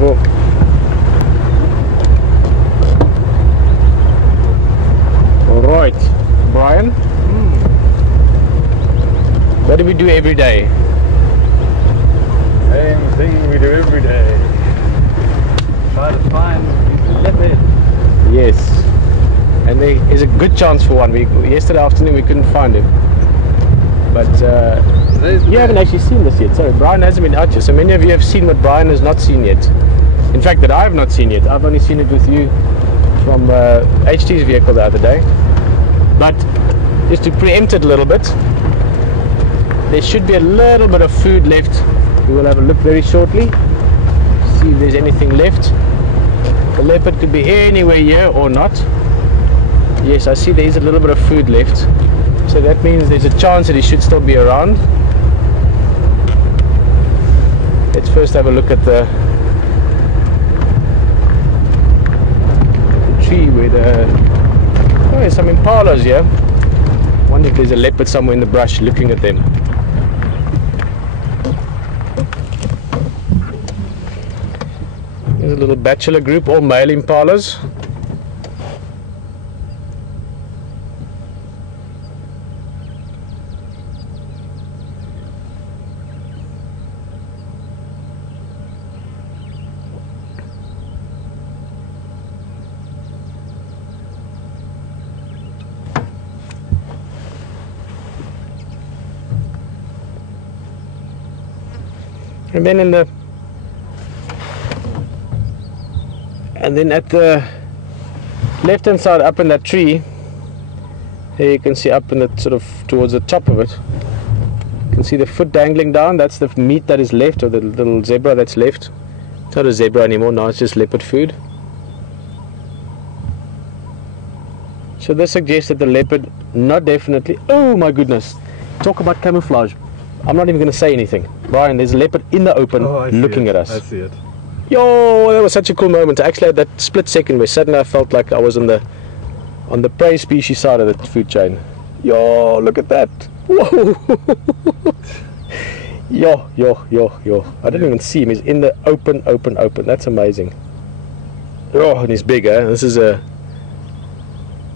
Beautiful. Alright, Brian. What do we do every day? Same thing we do every day. Try to find leopard. Yes. And there is a good chance for one. Yesterday afternoon we couldn't find him. But you haven't actually seen this yet. Sorry, Brian hasn't been out yet. So many of you have seen what Brian has not seen yet. In fact, that I have not seen yet. I've only seen it with you from HT's vehicle the other day. But just to preempt it a little bit, there should be a little bit of food left. We will have a look very shortly, see if there's anything left. The leopard could be anywhere here or not. Yes, I see there is a little bit of food left. So that means there's a chance that he should still be around. Let's first have a look at the tree where oh, there's some impalas here. I wonder if there's a leopard somewhere in the brush looking at them. There's a little bachelor group, all male impalas. And then at the left hand side up in that tree, here you can see up in the sort of towards the top of it, you can see the foot dangling down. That's the meat that is left, or the little zebra that's left. It's not a zebra anymore, now it's just leopard food. So this suggests that the leopard, not definitely, oh my goodness, talk about camouflage. I'm not even going to say anything. Brian, there's a leopard in the open looking at us. I see it. Yo, that was such a cool moment. I actually had that split second where suddenly I felt like I was on the prey species side of the food chain. Yo, look at that. Whoa. Yo. I didn't even see him. He's in the open. That's amazing. Oh, and he's big, eh? This is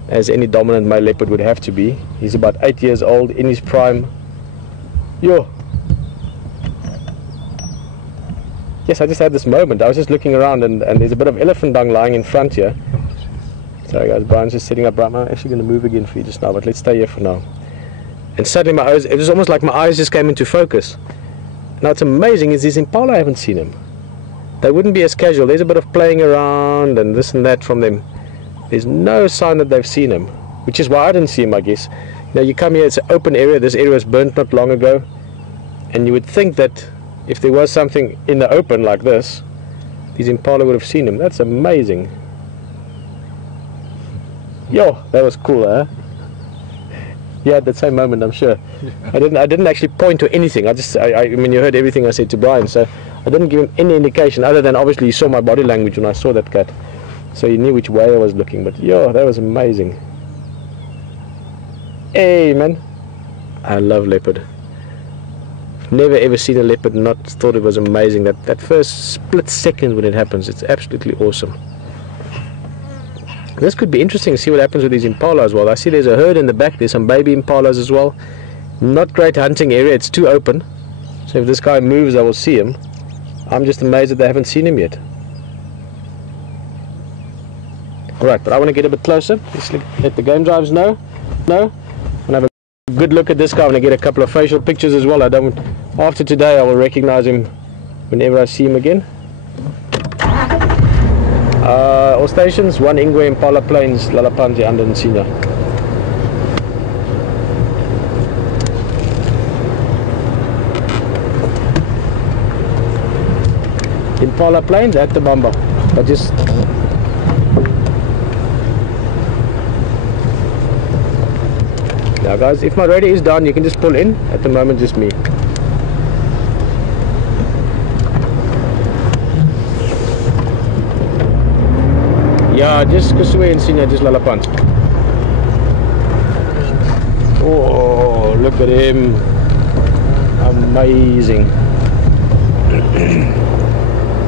as any dominant male leopard would have to be. He's about 8 years old, in his prime. Yo. Yes, I just had this moment. I was just looking around and there's a bit of elephant dung lying in front here. Sorry guys, Brian's just sitting up right now. I'm actually going to move again for you just now, but let's stay here for now. And suddenly my eyes, it was almost like my eyes just came into focus. Now what's amazing is this impala, I haven't seen him. They wouldn't be as casual. There's a bit of playing around and this and that from them. There's no sign that they've seen him, which is why I didn't see him, I guess. Now you come here, it's an open area. This area was burnt not long ago. And you would think that if there was something in the open like this, these impala would have seen him. That's amazing. Yo, that was cool, huh? Yeah, at that same moment, I'm sure. I didn't actually point to anything. I mean, you heard everything I said to Brian, so I didn't give him any indication other than obviously you saw my body language when I saw that cat, so you knew which way I was looking. But yo, that was amazing. Hey, man, I love leopard. Never ever seen a leopard not thought it was amazing. That first split second when it happens, it's absolutely awesome. This could be interesting to see what happens with these impala as well. I see there's a herd in the back. There's some baby impalas as well. Not great hunting area. It's too open. So if this guy moves, I will see him. I'm just amazed that they haven't seen him yet. Alright, but I want to get a bit closer. Let's let the game drives know. No. I'm going to have a good look at this guy. I'm going to get a couple of facial pictures as well. After today, I will recognize him whenever I see him again. All stations, 1 Ingwe Impala Plains, Lalapanzi, under Nsina. Impala Plains at the Bamba. But just now guys, if my radio is down, you can just pull in. At the moment, just me. Yeah, just Kusue and Sina, just Lalapan. Oh, look at him.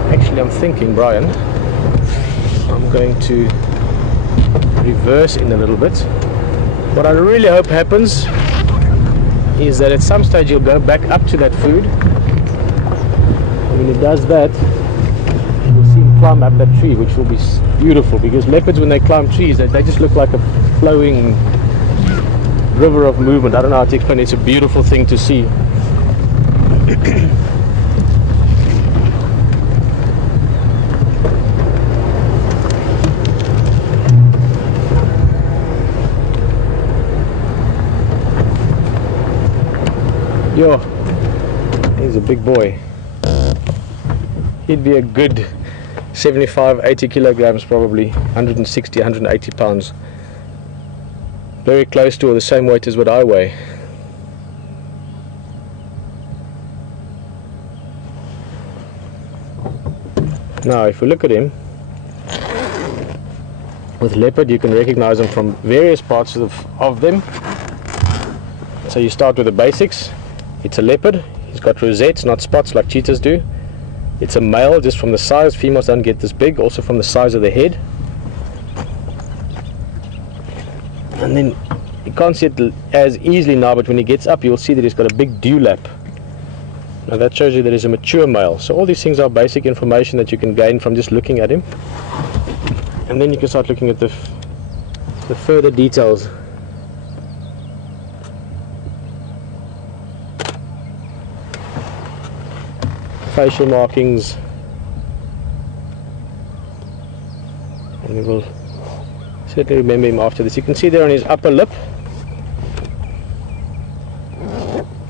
Actually, I'm thinking, Brian, I'm going to reverse in a little bit. What I really hope happens is that at some stage you'll go back up to that food. And when it does that, you'll see him climb up that tree, which will be beautiful, because leopards, when they climb trees, they just look like a flowing river of movement. I don't know how to explain it. It's a beautiful thing to see. Yo, he's a big boy. He'd be a good 75, 80 kilograms probably, 160, 180 pounds. Very close to, or the same weight as what I weigh. Now if we look at him, with leopard you can recognize them from various parts of them. So you start with the basics. It's a leopard. He's got rosettes, not spots like cheetahs do. It's a male just from the size. Females don't get this big, also from the size of the head. And then you can't see it as easily now, but when he gets up you'll see that he's got a big dewlap. Now that shows you that he's a mature male. So all these things are basic information that you can gain from just looking at him. And then you can start looking at the further details. Facial markings, and we will certainly remember him after this. You can see there on his upper lip,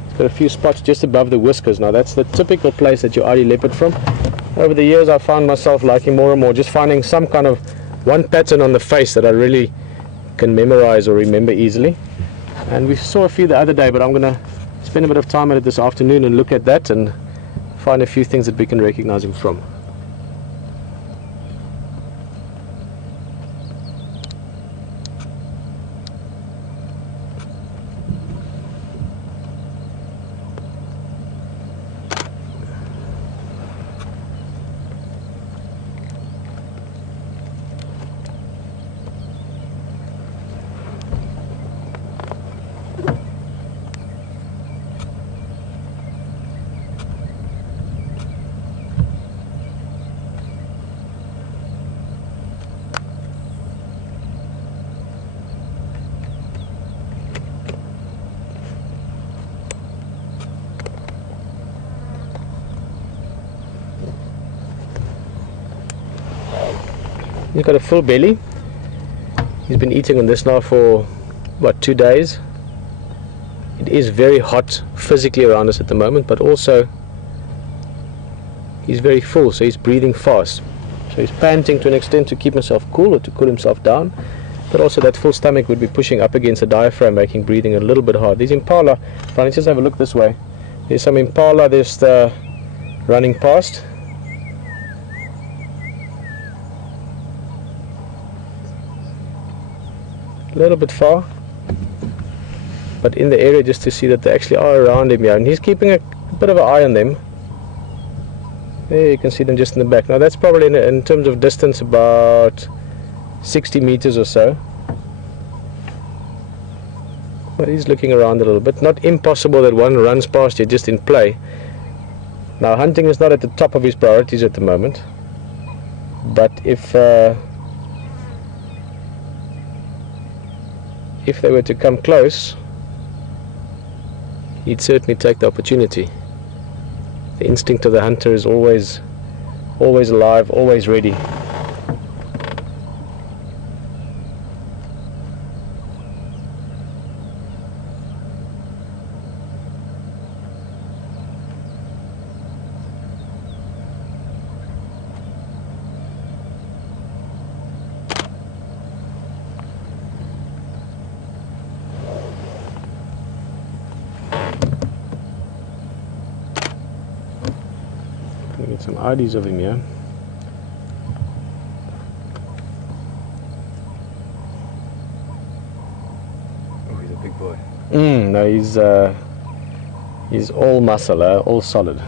he's got a few spots just above the whiskers. Now that's the typical place that you ID leopard from. Over the years I found myself liking more and more just finding some kind of one pattern on the face that I really can memorize or remember easily. And we saw a few the other day, but I'm going to spend a bit of time at it this afternoon and look at that and find a few things that we can recognize him from. He's got a full belly. He's been eating on this now for what, 2 days. It is very hot physically around us at the moment, but also he's very full, so he's breathing fast. So he's panting to an extent to keep himself cool or to cool himself down, but also that full stomach would be pushing up against the diaphragm, making breathing a little bit hard. These impala, let's just have a look this way. There's some impala, there's the running past. A little bit far, but in the area just to see that they actually are around him here, and he's keeping a bit of an eye on them. There you can see them just in the back. Now that's probably in terms of distance about 60 meters or so, but he's looking around a little bit. Not impossible that one runs past you just in play. Now hunting is not at the top of his priorities at the moment, but if they were to come close, he'd certainly take the opportunity. The instinct of the hunter is always alive, always ready. Get some IDs of him here. Oh, he's a big boy. No, he's all muscle, all solid.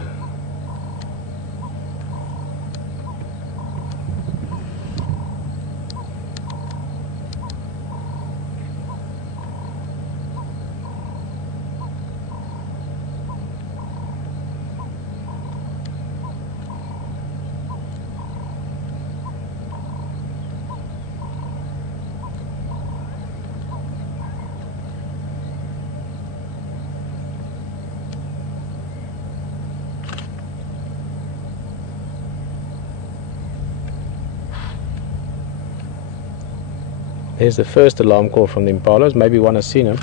There's the first alarm call from the impalas. Maybe one has seen him.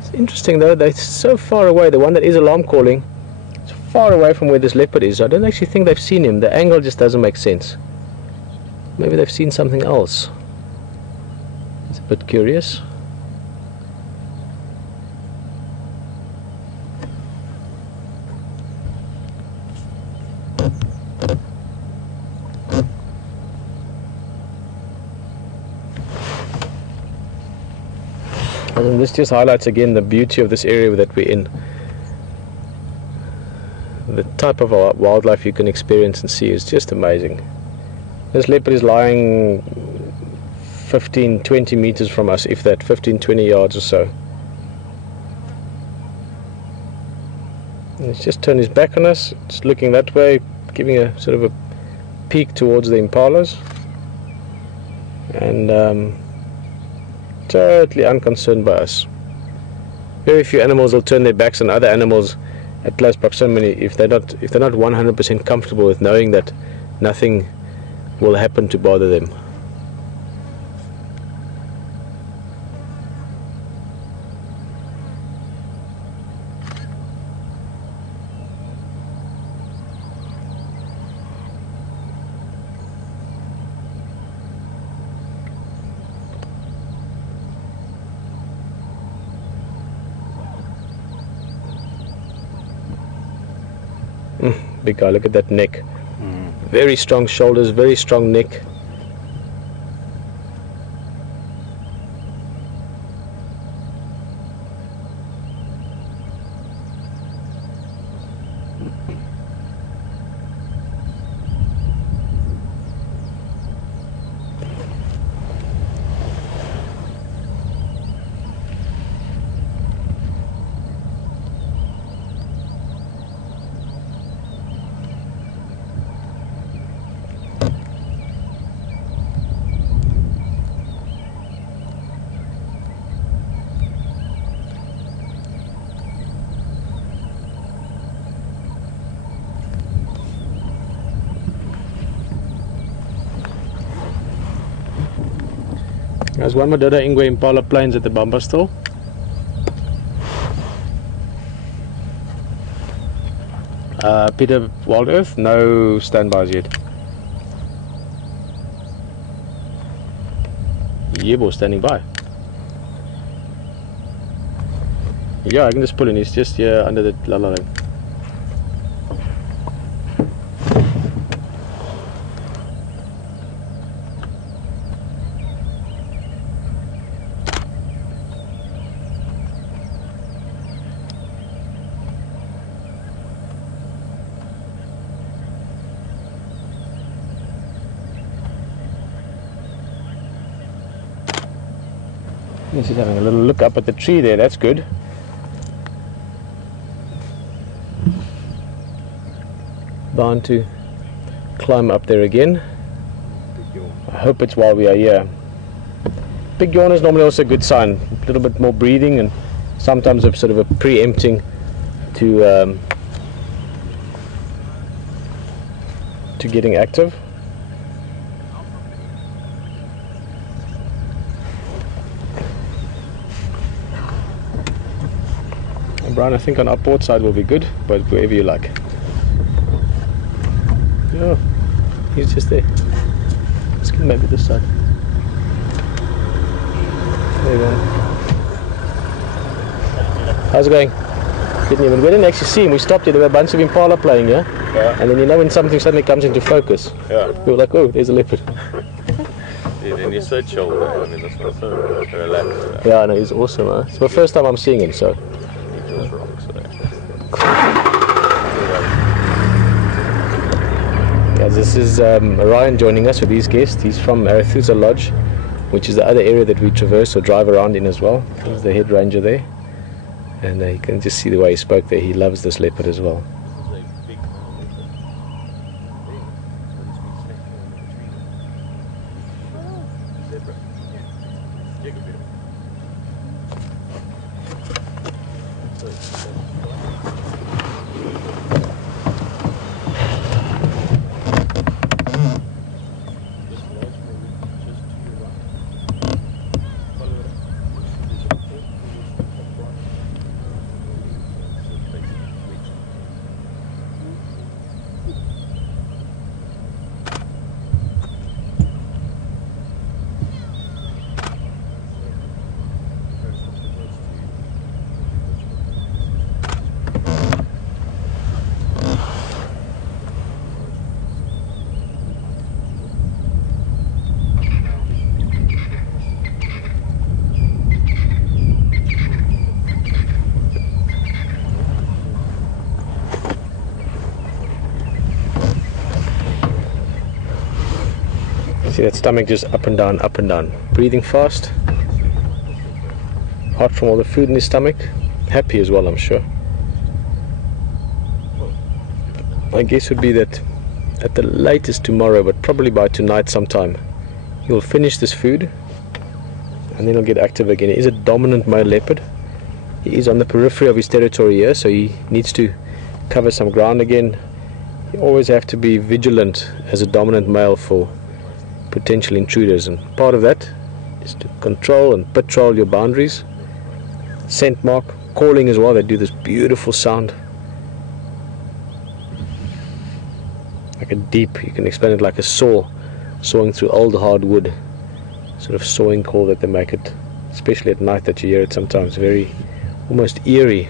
It's interesting though, they're so far away. The one that is alarm calling is far away from where this leopard is. I don't actually think they've seen him. The angle just doesn't make sense. Maybe they've seen something else. It's a bit curious. And this just highlights again the beauty of this area that we're in. The type of wildlife you can experience and see is just amazing. This leopard is lying 15-20 meters from us, if that, 15-20 yards or so. And he's just turned his back on us, just looking that way, giving a sort of a peek towards the impalas, and totally unconcerned by us. Very few animals will turn their backs on other animals at close proximity if they're not 100% comfortable with knowing that nothing will happen to bother them. Big guy, look at that neck. Very strong shoulders, very strong neck. There's one Madoda Ingwe Impala planes at the bumper still. Peter, WildEarth, no standbys yet. Yebo standing by. Yeah, I can just pull in. He's just here under the lala line. He's having a little look up at the tree there, that's good. Bound to climb up there again. I hope it's while we are here. Big yawn is normally also a good sign. A little bit more breathing and sometimes a sort of a preempting to getting active. Brian, I think on our port side will be good, but wherever you like. Oh, he's just there. Let's get maybe this side. There you go. How's it going? We didn't actually see him. We stopped here. There were a bunch of impala playing here. Yeah. And then you know when something suddenly comes into focus. Yeah. We were like, oh, there's a leopard. Yeah, and he's so chill. I mean, that's not so relaxed. Yeah, I know, he's awesome. Huh? It's the first time I'm seeing him, so. Yeah, this is Orion joining us with his guest. He's from Arathusa Lodge, which is the other area that we traverse or drive around in as well. He's the head ranger there, and you can just see the way he spoke there. He loves this leopard as well. See that stomach just up and down, up and down. Breathing fast. Hot from all the food in his stomach. Happy as well, I'm sure. My guess would be that at the latest tomorrow, but probably by tonight sometime, he will finish this food and then he'll get active again. He is a dominant male leopard. He is on the periphery of his territory here, so he needs to cover some ground again. You always have to be vigilant as a dominant male for potential intruders, and part of that is to control and patrol your boundaries. Scent mark, calling as well. They do this beautiful sound, like a deep, you can explain it like a saw sawing through old hardwood, sort of sawing call that they make it, especially at night that you hear it sometimes, very almost eerie.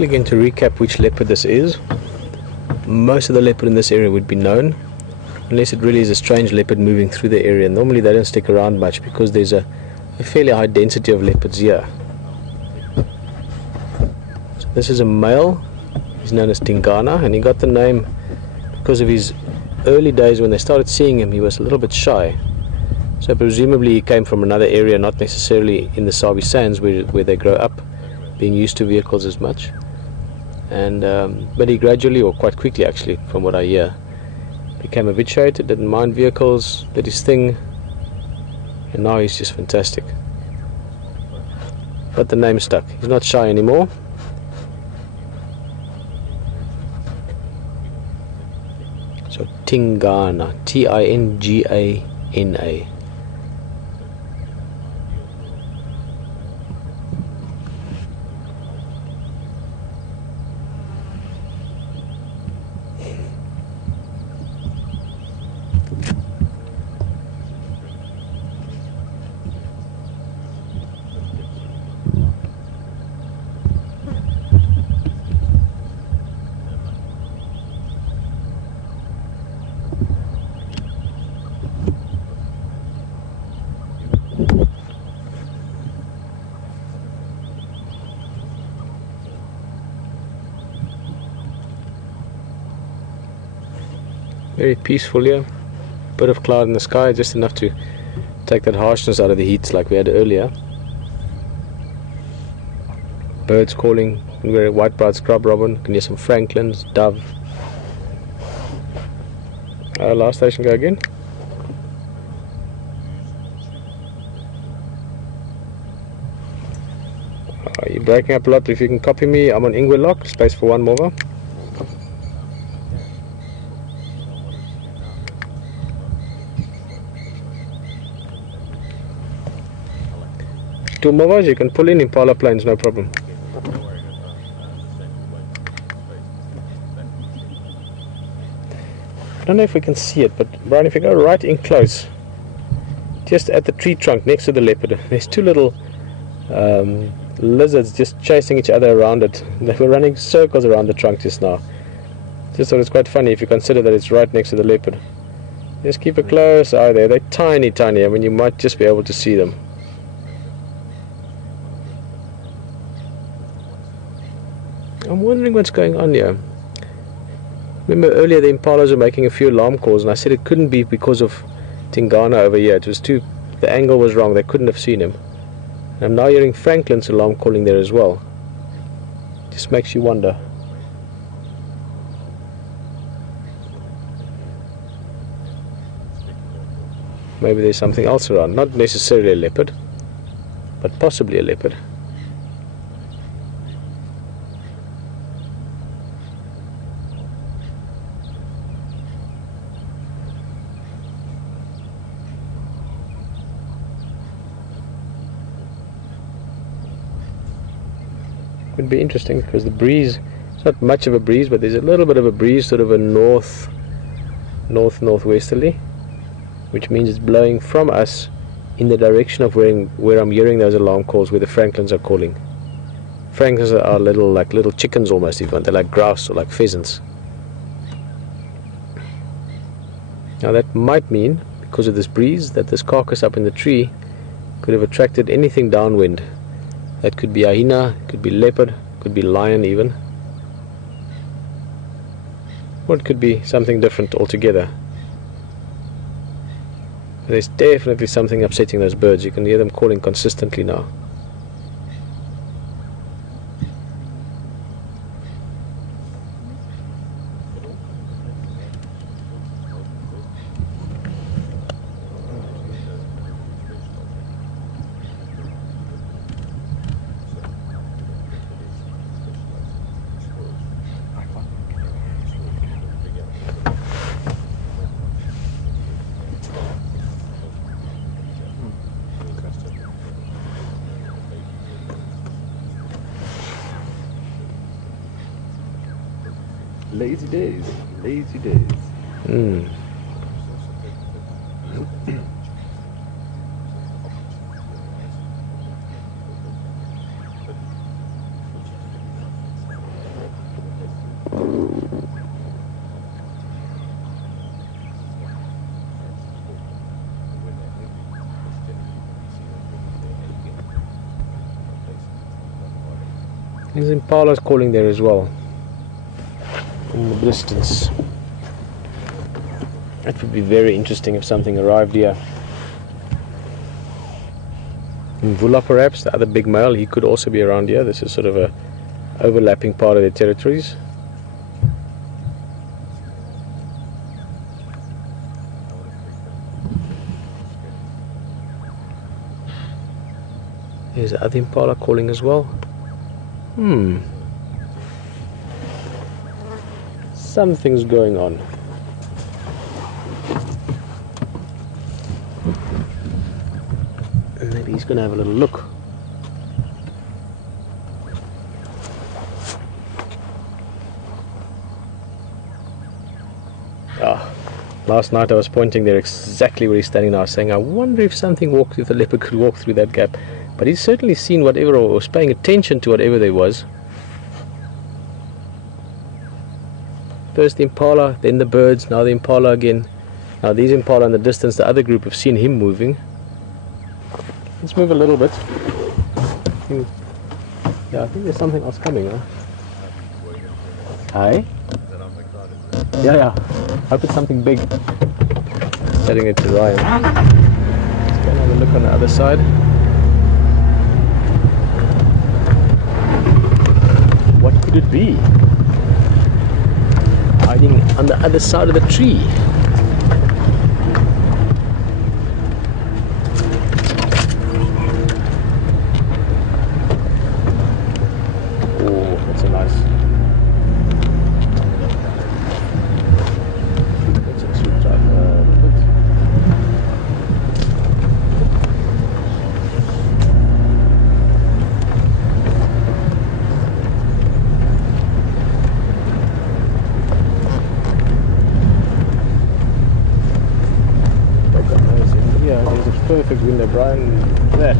Again, to recap which leopard this is, most of the leopard in this area would be known, unless it really is a strange leopard moving through the area. Normally they don't stick around much because there's a fairly high density of leopards here. So this is a male, he's known as Tingana, and he got the name because of his early days. When they started seeing him, he was a little bit shy, so presumably he came from another area, not necessarily in the Sabi Sands where they grow up, being used to vehicles as much. And but he gradually, or quite quickly actually, from what I hear, became habituated, didn't mind vehicles, did his thing, and now he's just fantastic. But the name stuck. He's not shy anymore. So Tingana, Tingana. Very peaceful here. Bit of cloud in the sky, just enough to take that harshness out of the heat like we had earlier. Birds calling, white-browed scrub robin, can hear some franklins, dove. Last station, go again. You're breaking up a lot, but if you can copy me, I'm on Ingwe Lock, space for one more. 2 movers, you can pull in Impala planes, no problem. I don't know if we can see it, but Brian, if you go right in close, just at the tree trunk next to the leopard, there's 2 little lizards just chasing each other around it. They were running circles around the trunk just now. Just thought it's quite funny if you consider that it's right next to the leopard. Just keep a close eye there. They're tiny, tiny. I mean, you might just be able to see them. I'm wondering what's going on here. Remember earlier the impalas were making a few alarm calls, and I said it couldn't be because of Tingana over here. It was the angle was wrong. They couldn't have seen him. And I'm now hearing Franklin's alarm calling there as well. Just makes you wonder. Maybe there's something else around. Not necessarily a leopard, but possibly a leopard. Would be interesting because the breeze, it's not much of a breeze, but there's a little bit of a breeze, sort of a northwesterly, which means it's blowing from us in the direction of where I'm hearing those alarm calls, where the franklins are calling. Franklins are like little chickens almost, even they're like grouse or like pheasants. Now that might mean, because of this breeze, that this carcass up in the tree could have attracted anything downwind. That could be hyena, could be leopard, could be lion even. Or it could be something different altogether. There's definitely something upsetting those birds. You can hear them calling consistently now. Lazy days, lazy days. There's impalas calling there as well. In the distance. That would be very interesting if something arrived here. Mvula perhaps, the other big male, he could also be around here. This is sort of a overlapping part of their territories. There's the other impala calling as well. Something's going on. Maybe he's going to have a little look. Last night I was pointing there exactly where he's standing now, saying I wonder if if the leopard could walk through that gap. But he's certainly seen whatever, or was paying attention to whatever there was. First the impala, then the birds, now the impala again. Now these impala in the distance, the other group have seen him moving. Let's move a little bit. Yeah, I think there's something else coming, huh? Hi? Yeah. Hope it's something big. Setting it to Ryan. Let's go and have a look on the other side. What could it be? Hiding on the other side of the tree. Oh, that's a nice. That's a sweet drive. Perfect window, Brian. That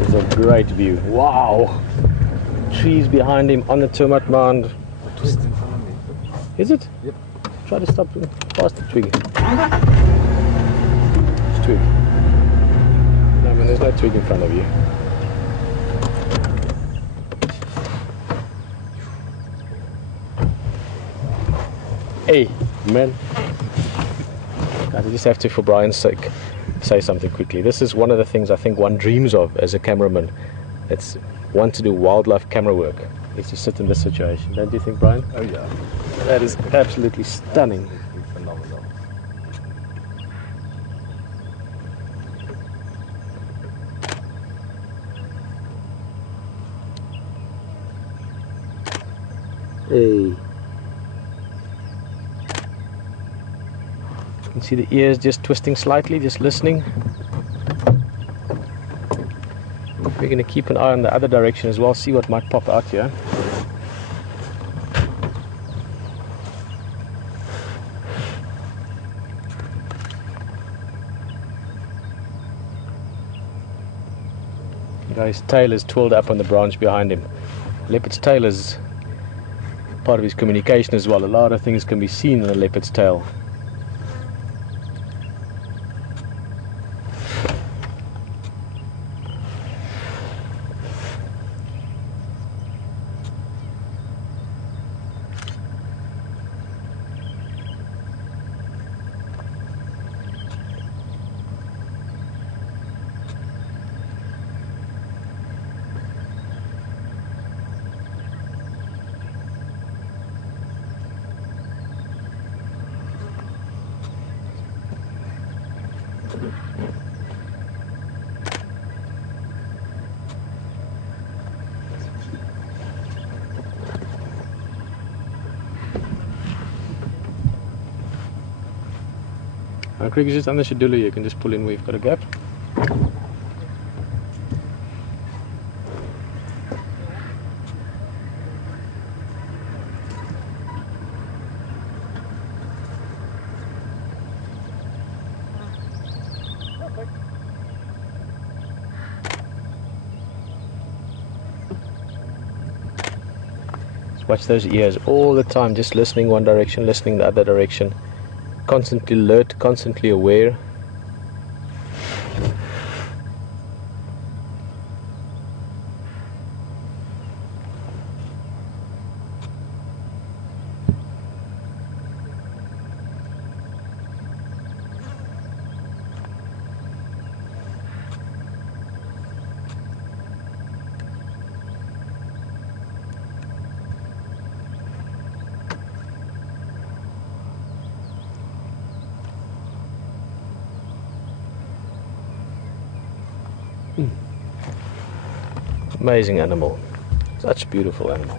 is a great view. Wow! Trees behind him on the termite mound. Just in front of me. Is it? Yep. Try to stop past the twig. It's twig. No, man, there's no twig in front of you. Hey, man. I just have to, for Brian's sake, say something quickly. This is one of the things I think one dreams of as a cameraman. It's want to do wildlife camera work. Is to sit in this situation. Don't you think, Brian? Oh yeah. That is absolutely stunning. Absolutely phenomenal. Hey. You can see the ears just twisting slightly, just listening. We're going to keep an eye on the other direction as well, see what might pop out here. His tail is twirled up on the branch behind him. Leopard's tail is part of his communication as well. A lot of things can be seen in a leopard's tail. Craig is just under Shadula, you can just pull in where you've got a gap. Just watch those ears all the time, just listening one direction, listening the other direction. Constantly alert, constantly aware. Amazing animal, such a beautiful animal.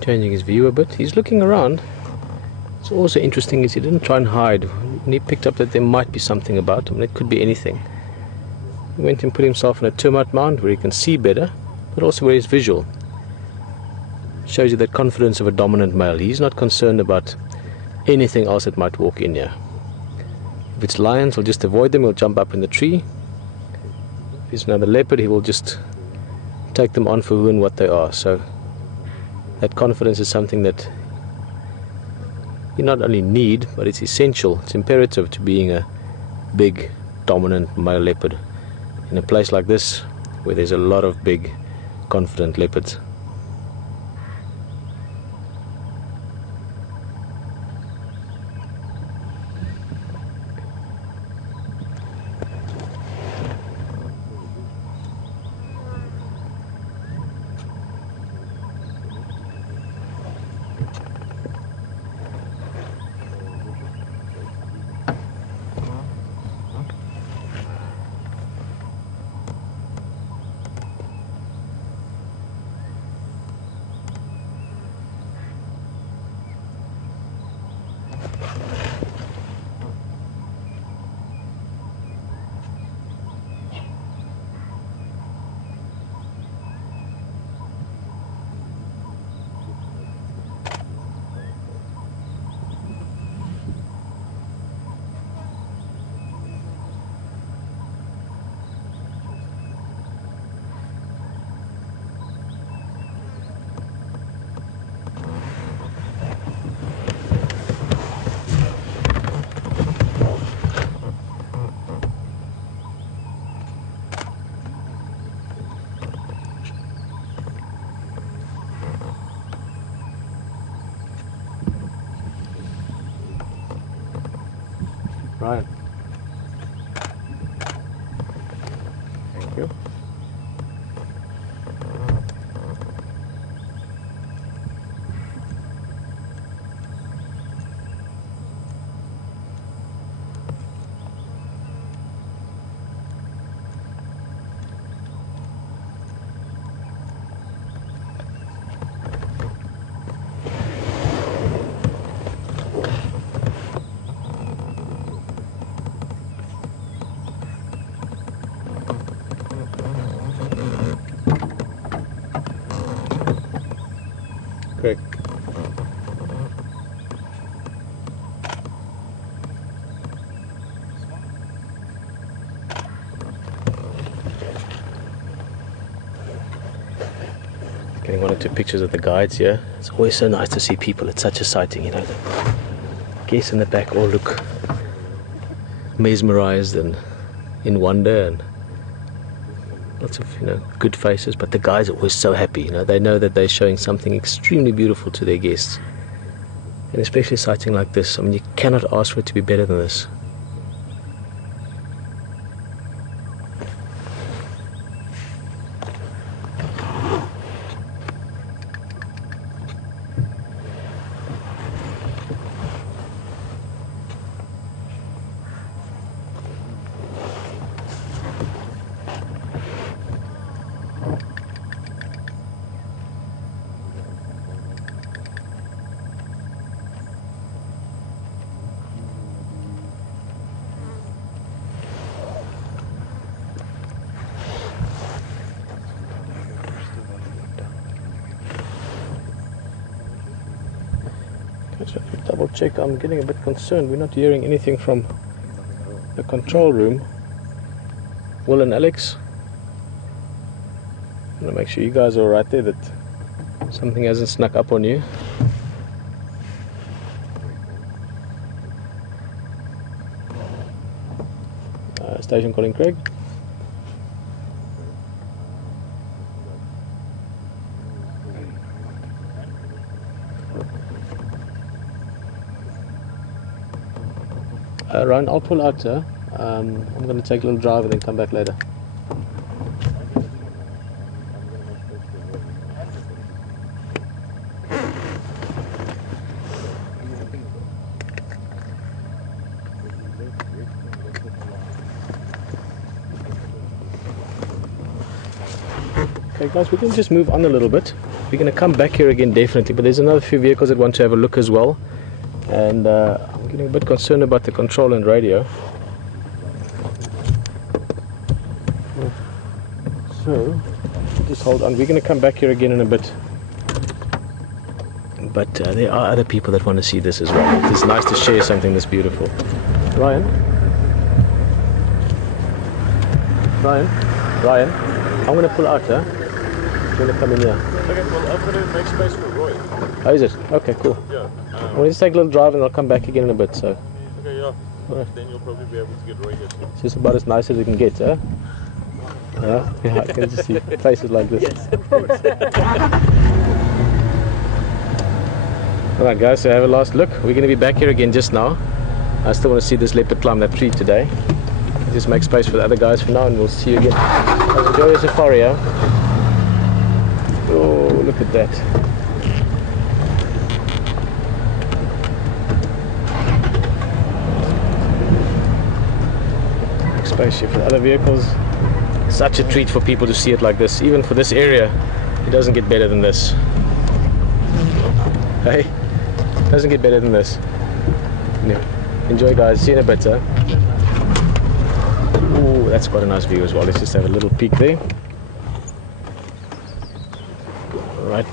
Changing his view a bit. He's looking around. What's also interesting is he didn't try and hide. When he picked up that there might be something about him, it could be anything, he went and put himself in a termite mound where he can see better, but also where he's visual. Shows you that confidence of a dominant male. He's not concerned about anything else that might walk in here. If it's lions, he'll just avoid them, he'll jump up in the tree. If it's another leopard, he will just take them on for who and what they are. So that confidence is something that you not only need, but it's essential, it's imperative to being a big, dominant male leopard in a place like this where there's a lot of big, confident leopards. Right. Thank you. Correct. Getting one or two pictures of the guides here. It's always so nice to see people at such a sighting, you know. The guests in the back all look mesmerized and in wonder, and lots of, you know, good faces, but the guys are always so happy, you know. They know that they're showing something extremely beautiful to their guests, and especially a sighting like this. I mean, you cannot ask for it to be better than this. Double check. I'm getting a bit concerned. We're not hearing anything from the control room. Will and Alex, I'm gonna make sure you guys are right there, that something hasn't snuck up on you. Station calling Craig. Ryan, I'll pull out, sir. I'm going to take a little drive and then come back later. Okay guys, we can just move on a little bit. we're going to come back here again definitely, but there's another few vehicles that want to have a look as well, and I'm getting a bit concerned about the control and radio. So just hold on, we're going to come back here again in a bit, but there are other people that want to see this as well. It's nice to share something this beautiful. Ryan, I'm going to pull out, huh? You want to come in here? Okay, well, I'm going to make space for Roy. Oh, is it? Okay, cool. Yeah. We'll just take a little drive and I'll come back again in a bit, so. Okay, yeah. Right. Then you'll probably be able to get Roy here too. It's just about as nice as it can get, huh? Yeah, I can just see faces like this. Yes, of course. Alright guys, so have a last look. We're going to be back here again just now. I still want to see this leopard climb that tree today. Just make space for the other guys for now and we'll see you again. Enjoy your safari, huh? Oh, look at that. Make space here for the other vehicles. Such a treat for people to see it like this. Even for this area, it doesn't get better than this. Hey, it doesn't get better than this. Yeah. Enjoy guys, see you in a bit, huh? Ooh, that's quite a nice view as well. Let's just have a little peek there. Alright.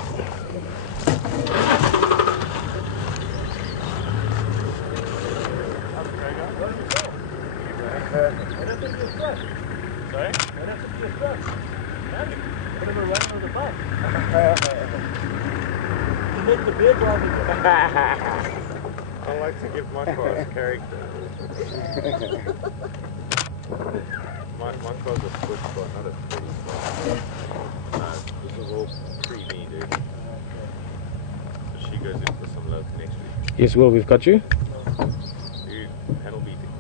I like to give my car's character. my car's a split car, not a 40 car. This is all pre-me, dude. So she goes in for some love next week. Yes, Will, we've got you. Dude, panel beating.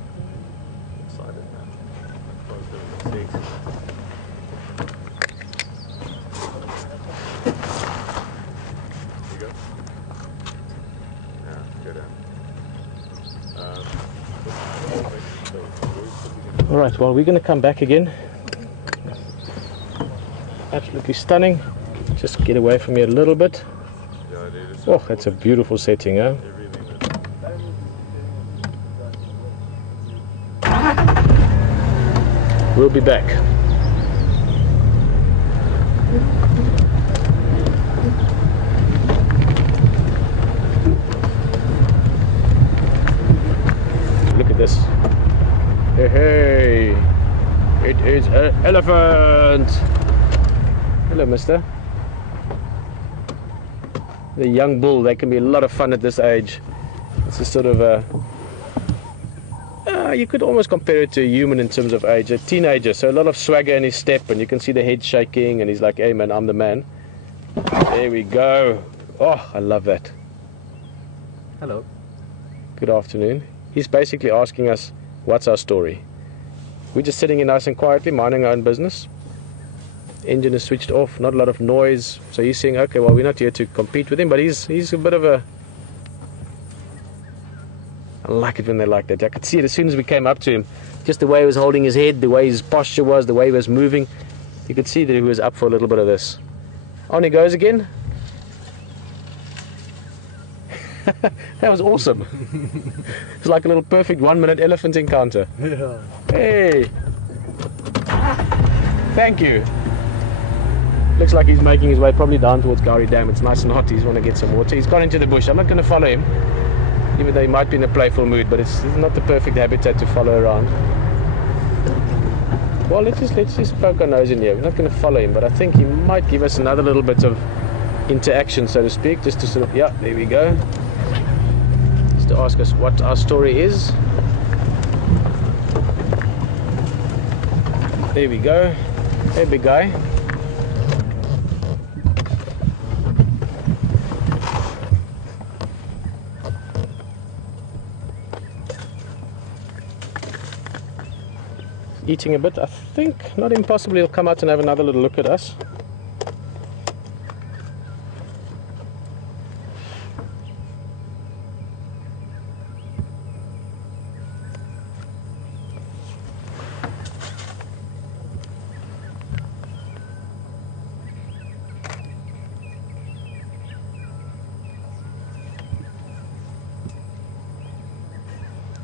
Excited, man. Car's doing the 6. Alright, well, we're going to come back again. Absolutely stunning. Just get away from here a little bit. Yeah, dude, oh, that's a beautiful setting, huh? We'll be back. Look at this. Hey, hey, it is an elephant. Hello, mister. The young bull, they can be a lot of fun at this age. It's a sort of a, you could almost compare it to a human in terms of age, a teenager. So a lot of swagger in his step, and you can see the head shaking, and he's like, hey man, I'm the man. There we go. Oh, I love that. Hello. Good afternoon. He's basically asking us, what's our story? We're just sitting here nice and quietly, minding our own business. Engine is switched off, not a lot of noise. So he's saying, okay, well, we're not here to compete with him, but he's a bit of a... I like it when they're like that. I could see it as soon as we came up to him. Just the way he was holding his head, the way his posture was, the way he was moving. You could see that he was up for a little bit of this. On he goes again. That was awesome. It was like a little perfect 1-minute elephant encounter. Yeah. Hey! Thank you. Looks like he's making his way probably down towards Gowrie Dam. It's nice and hot. He's want to get some water. He's gone into the bush. I'm not going to follow him, even though he might be in a playful mood, but it's not the perfect habitat to follow around. Well, let's just poke our nose in here. We're not going to follow him, but I think he might give us another little bit of interaction, so to speak, just to sort of, yeah, there we go. Just to ask us what our story is. There we go. Hey, big guy. Eating a bit. I think, not impossible, he'll come out and have another little look at us.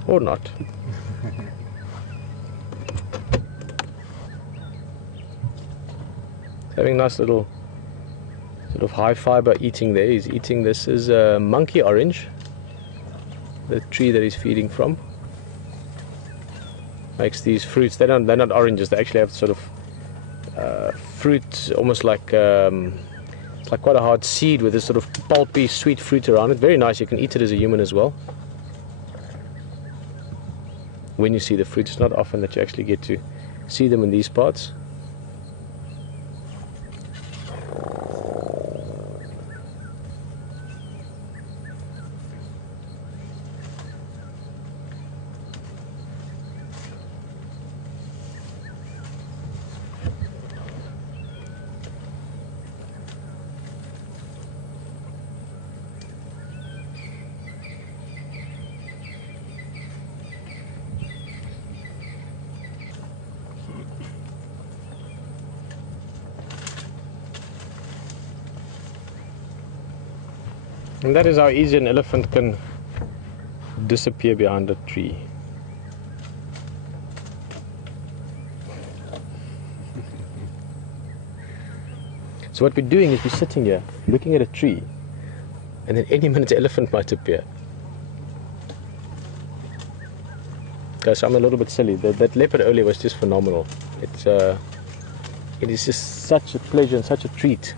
Or not. Having nice little sort of high fiber eating there. He's eating, this is a monkey orange, the tree that he's feeding from. Makes these fruits, they're not oranges, they actually have sort of fruit, almost like it's like quite a hard seed with this sort of pulpy sweet fruit around it. Very nice, you can eat it as a human as well. When you see the fruit, it's not often that you actually get to see them in these parts. And that is how easy an elephant can disappear behind a tree. So what we're doing is we're sitting here looking at a tree, and then any minute the elephant might appear. Guys, I'm a little bit silly. That leopard earlier was just phenomenal. It is just such a pleasure and such a treat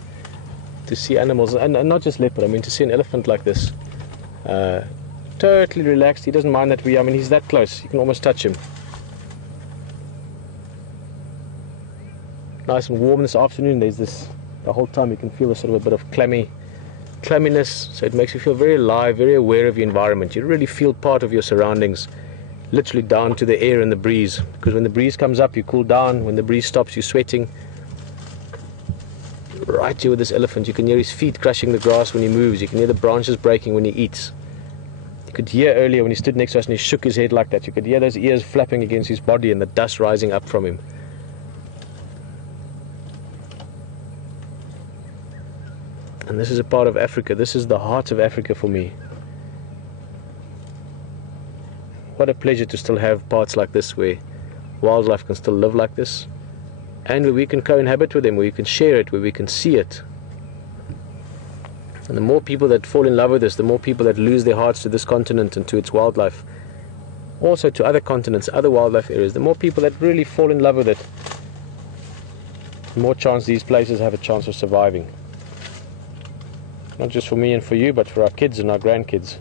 to see animals, and not just leopard, I mean to see an elephant like this, totally relaxed. He doesn't mind that I mean he's that close, you can almost touch him. Nice and warm this afternoon. There's this, the whole time you can feel a sort of a bit of clamminess, so it makes you feel very alive, very aware of your environment. You really feel part of your surroundings, literally down to the air and the breeze, because when the breeze comes up you cool down, when the breeze stops you're sweating. Right here with this elephant, you can hear his feet crushing the grass when he moves, you can hear the branches breaking when he eats. You could hear earlier when he stood next to us and he shook his head like that, you could hear those ears flapping against his body and the dust rising up from him. And this is a part of Africa, this is the heart of Africa for me. What a pleasure to still have parts like this where wildlife can still live like this, and where we can co-inhabit with them, where we can share it, where we can see it. And the more people that fall in love with this, the more people that lose their hearts to this continent and to its wildlife, also to other continents, other wildlife areas, the more people that really fall in love with it, the more chance these places have a chance of surviving. Not just for me and for you, but for our kids and our grandkids.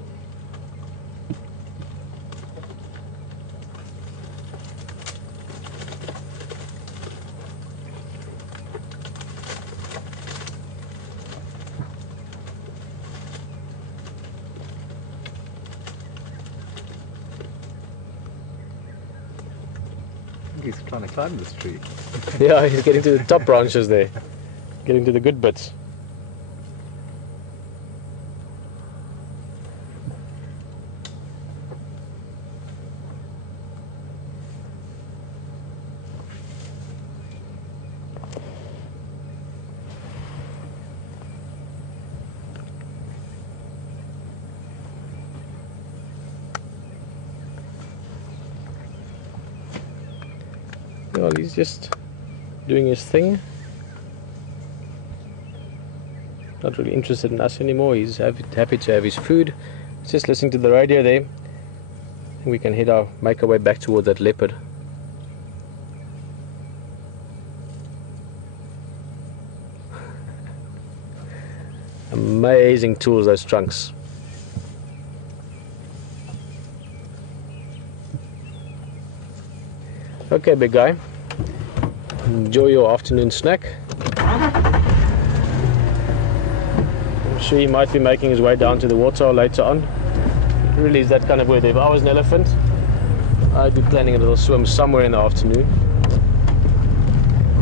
He's trying to climb this tree. Yeah, he's getting to the top branches there, getting to the good bits. Well, he's just doing his thing. Not really interested in us anymore. He's happy to have his food. He's just listening to the radio there. And we can make our way back towards that leopard. Amazing tools, those trunks. Okay, big guy, enjoy your afternoon snack. I'm sure he might be making his way down to the water later on. It really is that kind of weather. If I was an elephant, I'd be planning a little swim somewhere in the afternoon.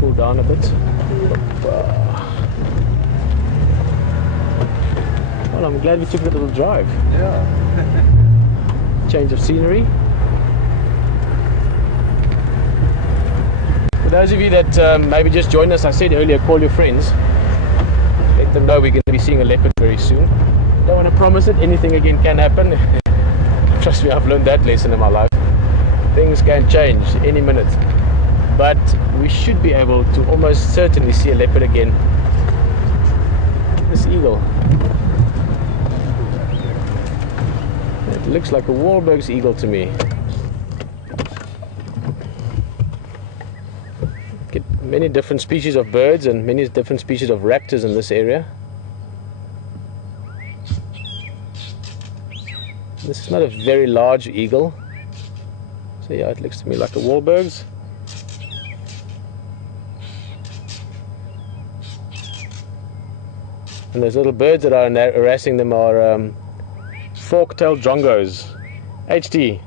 Cool down a bit. Well, I'm glad we took a little drive. Yeah. Change of scenery. For those of you that maybe just joined us, I said earlier, call your friends. Let them know we're going to be seeing a leopard very soon. Don't want to promise it, anything again can happen. Trust me, I've learned that lesson in my life. Things can change any minute. But we should be able to almost certainly see a leopard again. This eagle. It looks like a Wahlberg's eagle to me. Get many different species of birds and many different species of raptors in this area. This is not a very large eagle. So yeah, it looks to me like a Wahlberg's. And those little birds that are harassing them are fork-tailed drongos. HT.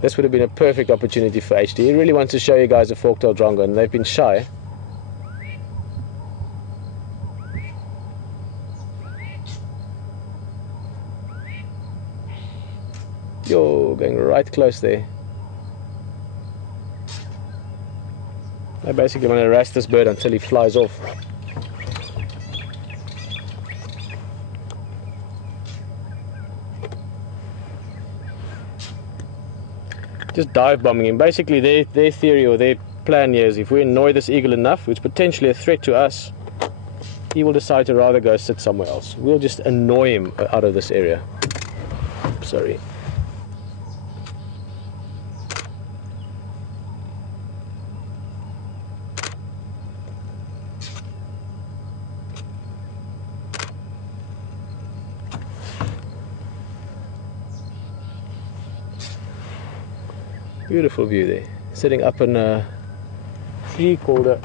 This would have been a perfect opportunity for HT. He really wants to show you guys a fork-tailed drongo, and they've been shy. Yo, going right close there. I basically want to harass this bird until he flies off. Just dive bombing him. Basically their theory or their plan here is if we annoy this eagle enough, which is potentially a threat to us, he will decide to rather go sit somewhere else. We'll just annoy him out of this area. Sorry. Beautiful view there, sitting up in a tree called a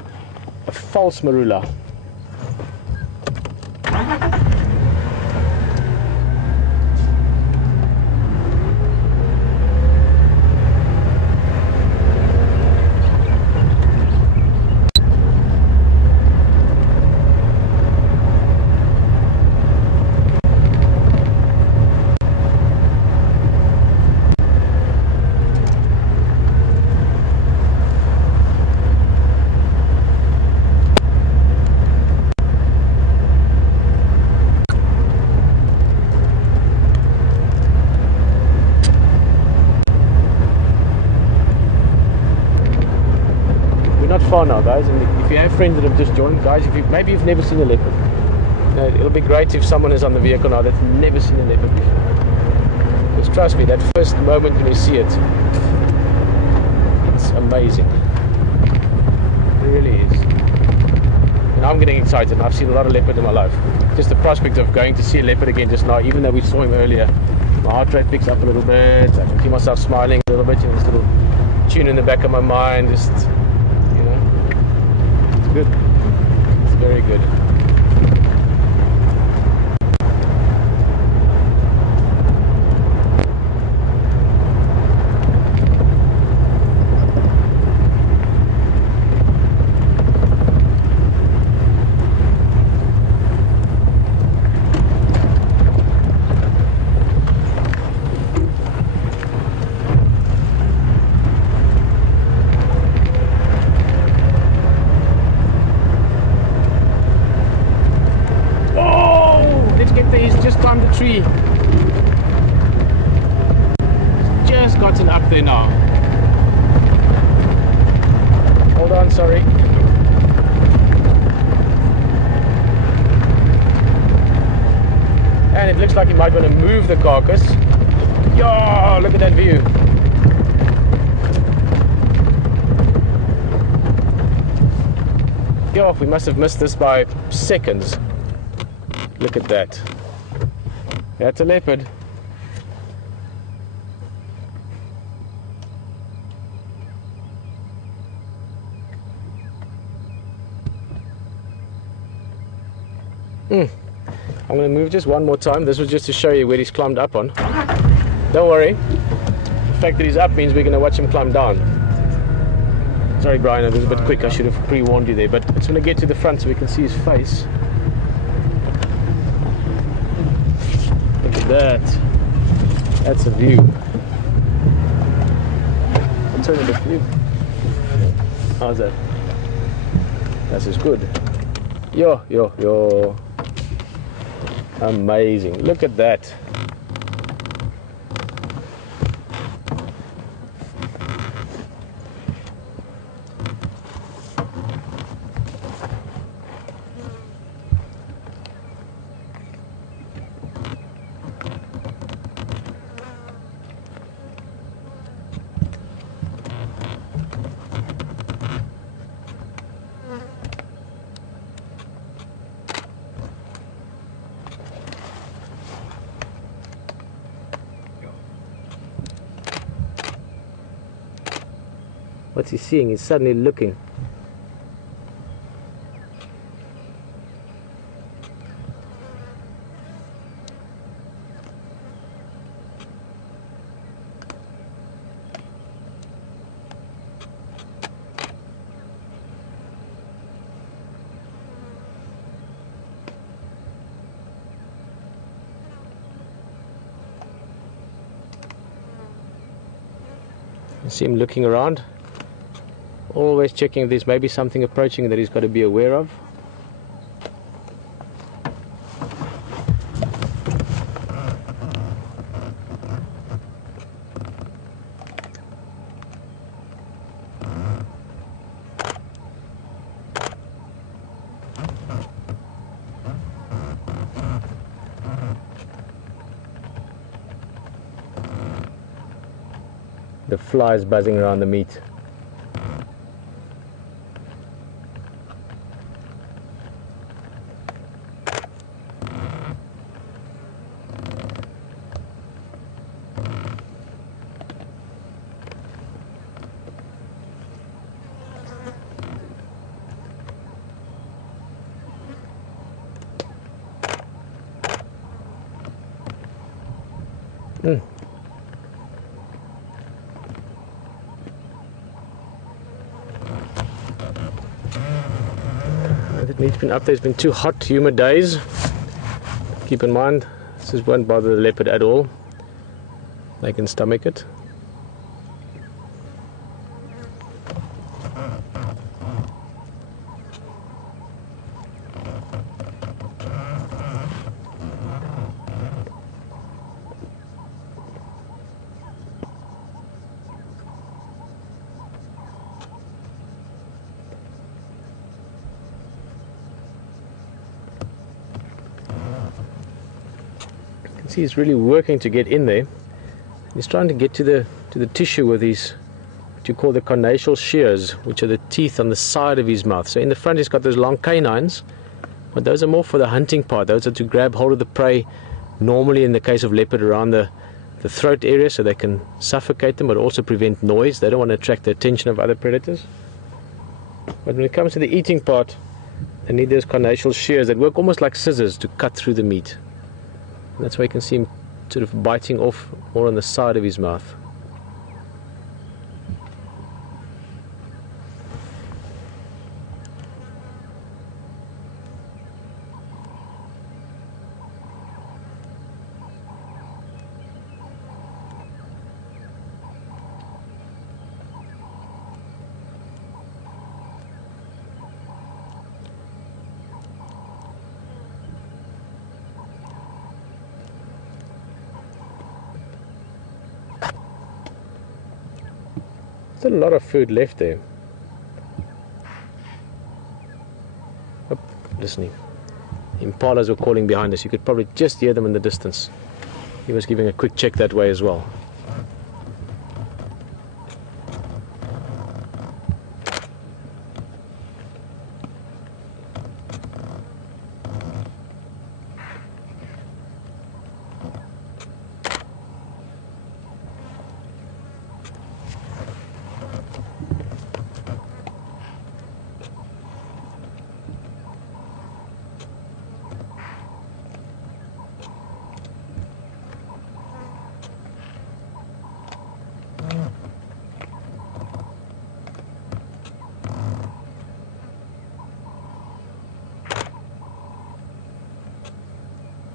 false marula. Now, guys, and if you have friends that have just joined, guys, maybe you've never seen a leopard, it'll be great if someone is on the vehicle now that's never seen a leopard before. Because trust me, that first moment when you see it, it's amazing. It really is. And I'm getting excited. I've seen a lot of leopard in my life. Just the prospect of going to see a leopard again just now, even though we saw him earlier, my heart rate picks up a little bit. I can feel myself smiling a little bit, this little tune in the back of my mind, just good. It's very good. Tree. Just gotten up there now. Hold on, sorry. And it looks like he might want to move the carcass. Yo, look at that view. Yo, we must have missed this by seconds. Look at that. That's a leopard. I'm going to move just one more time. This was just to show you where he's climbed up on. Don't worry. The fact that he's up means we're going to watch him climb down. Sorry, Brian, I was a bit quick. I should have pre-warned you there. But it's going to get to the front so we can see his face. That's a view. I'll turn it a view. How's that? That's as good. Yo. Amazing. Look at that. What's he seeing? He's suddenly looking. You see him looking around, always checking if there's maybe something approaching that he's got to be aware of. The flies buzzing around the meat. It needs been up there. It's been 2 hot, humid days. Keep in mind, this won't bother the leopard at all. They can stomach it. See, he's really working to get in there. He's trying to get to the tissue with these, what you call the carnassial shears, which are the teeth on the side of his mouth. So in the front he's got those long canines, but those are more for the hunting part. Those are to grab hold of the prey, normally in the case of leopard around the throat area, so they can suffocate them, but also prevent noise. They don't want to attract the attention of other predators. But when it comes to the eating part, they need those carnassial shears that work almost like scissors to cut through the meat. And that's why you can see him sort of biting off more on the side of his mouth. Still a lot of food left there. Oh, listening. Impalas were calling behind us. You could probably just hear them in the distance. He was giving a quick check that way as well.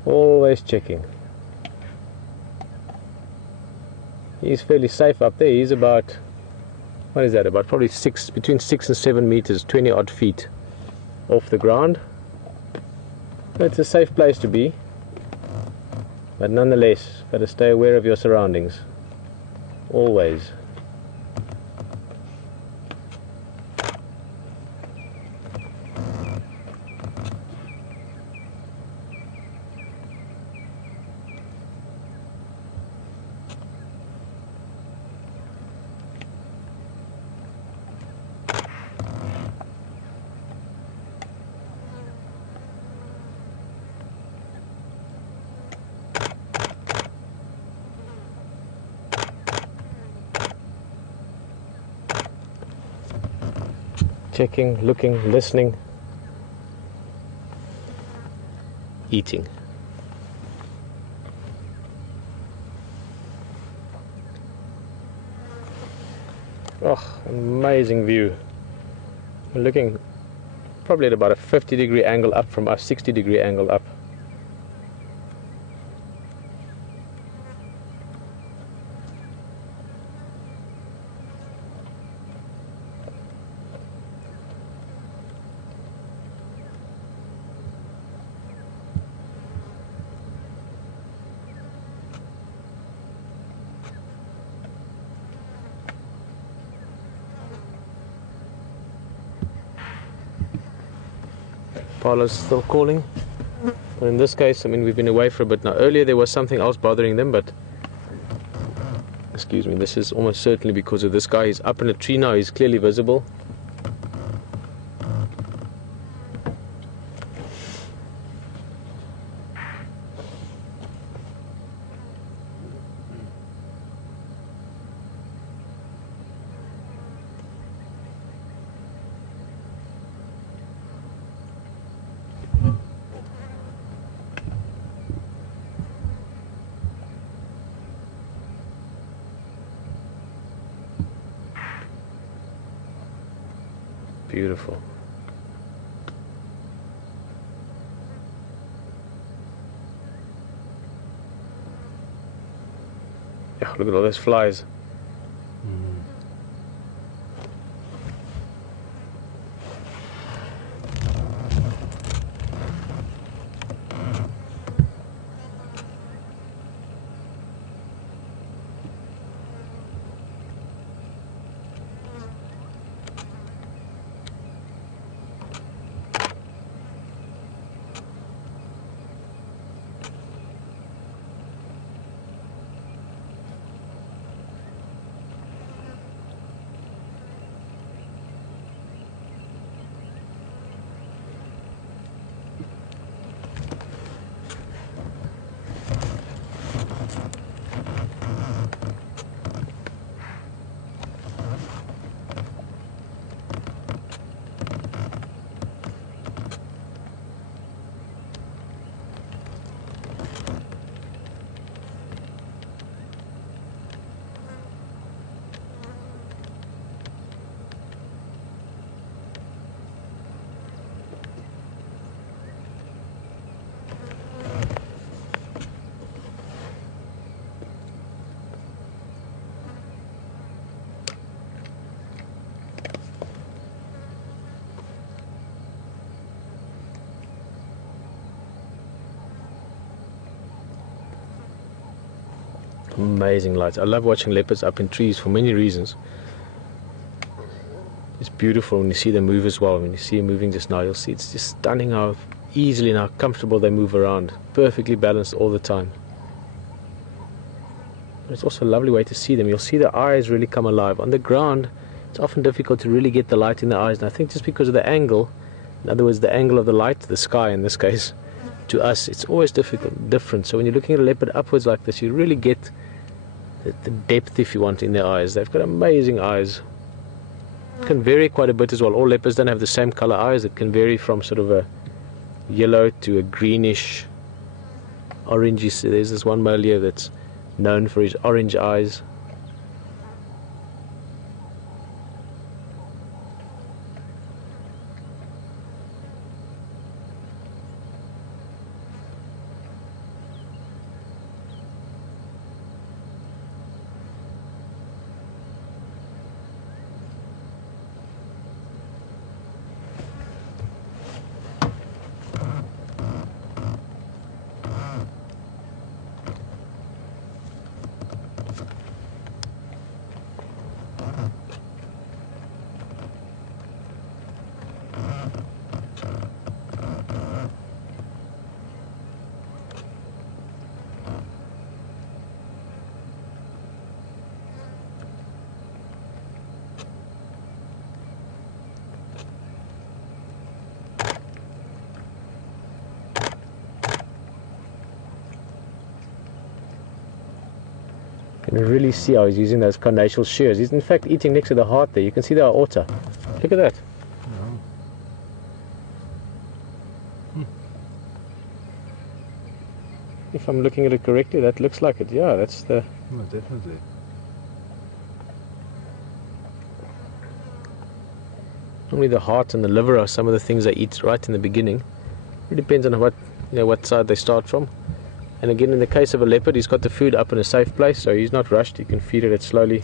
Always checking. He's fairly safe up there. He's about, what is that, about probably between 6 and 7 meters, 20 odd feet off the ground. It's a safe place to be, but nonetheless, got to stay aware of your surroundings, always. checking, looking, listening, eating. Oh, amazing view. We're looking probably at about a 50-degree angle up from us, 60-degree angle up. Paula's still calling, but in this case, I mean, we've been away for a bit now. Earlier there was something else bothering them, but excuse me, this is almost certainly because of this guy. He's up in a tree now, he's clearly visible. Beautiful. Yeah, look at all those flies. Amazing lights. I love watching leopards up in trees for many reasons. It's beautiful when you see them move as well. When you see them moving just now, you'll see it's just stunning how easily and how comfortable they move around. Perfectly balanced all the time. But it's also a lovely way to see them. You'll see their eyes really come alive. On the ground, it's often difficult to really get the light in the eyes. And I think just because of the angle, in other words, the angle of the light, the sky in this case, to us, it's always different. So when you're looking at a leopard upwards like this, you really get the depth, if you want, in their eyes. They've got amazing eyes. It can vary quite a bit as well. All leopards don't have the same color eyes. It can vary from sort of a yellow to a greenish, orangey. So there's this one male here that's known for his orange eyes. You can really see how he's using those carnassial shears. He's in fact eating next to the heart there. You can see the aorta. Look at that. If I'm looking at it correctly, that looks like it. Yeah, that's the... Oh, definitely. Normally the heart and the liver are some of the things they eat right in the beginning. It depends on what, what side they start from. And again, in the case of a leopard, he's got the food up in a safe place, so he's not rushed. He can feed it slowly.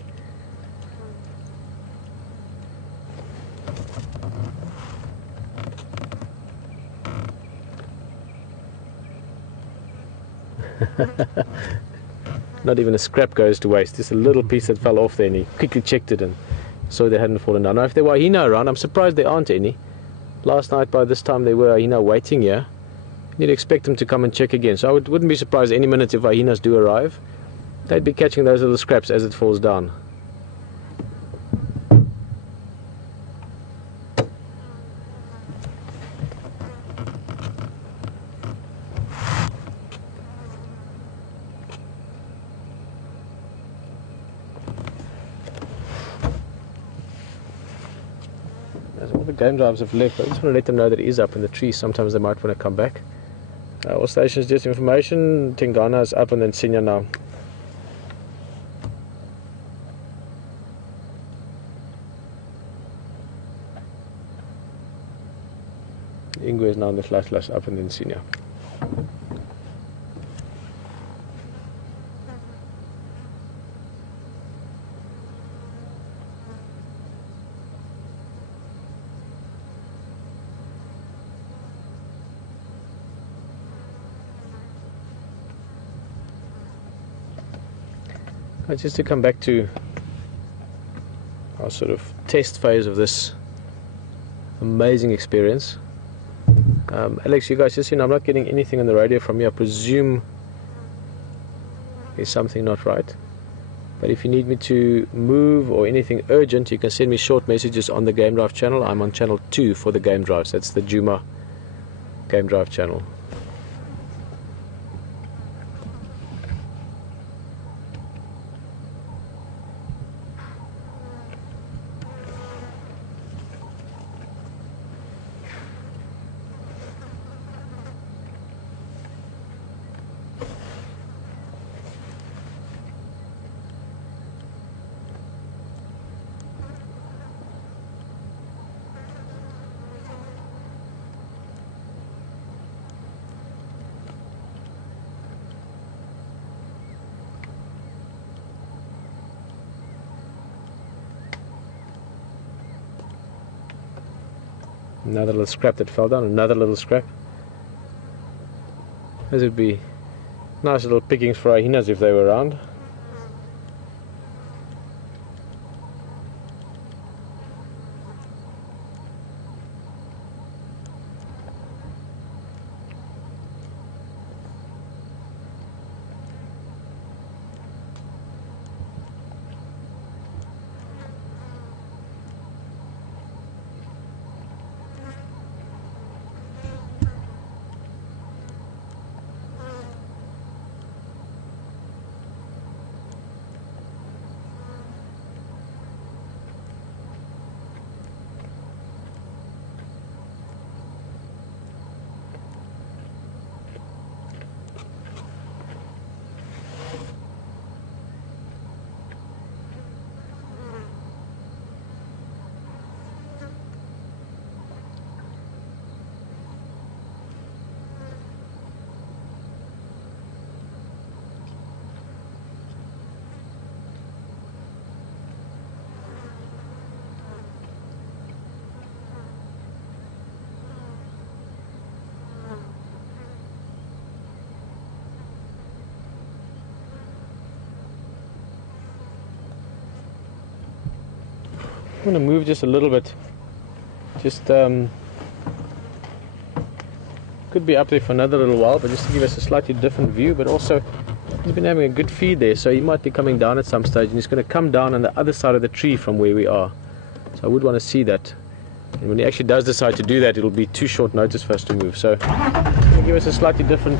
Not even a scrap goes to waste. Just a little piece that fell off there, and he quickly checked it and saw they hadn't fallen down. Now, if there were hyena around, I'm surprised there aren't any. Last night by this time there were hyena waiting here. You'd expect them to come and check again. So I wouldn't be surprised any minute if hyenas do arrive. They'd be catching those little scraps as it falls down. As all the game drives have left, I just want to let them know that it is up in the trees. Sometimes they might want to come back. All stations, just information. Tingana is up and then Tingana now. Ingwe is now in the flash up and then Tingana. Just to come back to our sort of test phase of this amazing experience. Alex, you guys just I'm not getting anything on the radio from you. I presume there's something not right. But if you need me to move or anything urgent, you can send me short messages on the Game Drive channel. I'm on channel 2 for the Game Drives. That's the Juma Game Drive channel. Another little scrap that fell down, another little scrap. Those would be nice little pickings for hyenas if they were around. I'm going to move just a little bit. Just could be up there for another little while, but just to give us a slightly different view. But also, he's been having a good feed there, so he might be coming down at some stage, and he's going to come down on the other side of the tree from where we are. So I would want to see that. And when he actually does decide to do that, it'll be too short notice for us to move. So, it'll give us a slightly different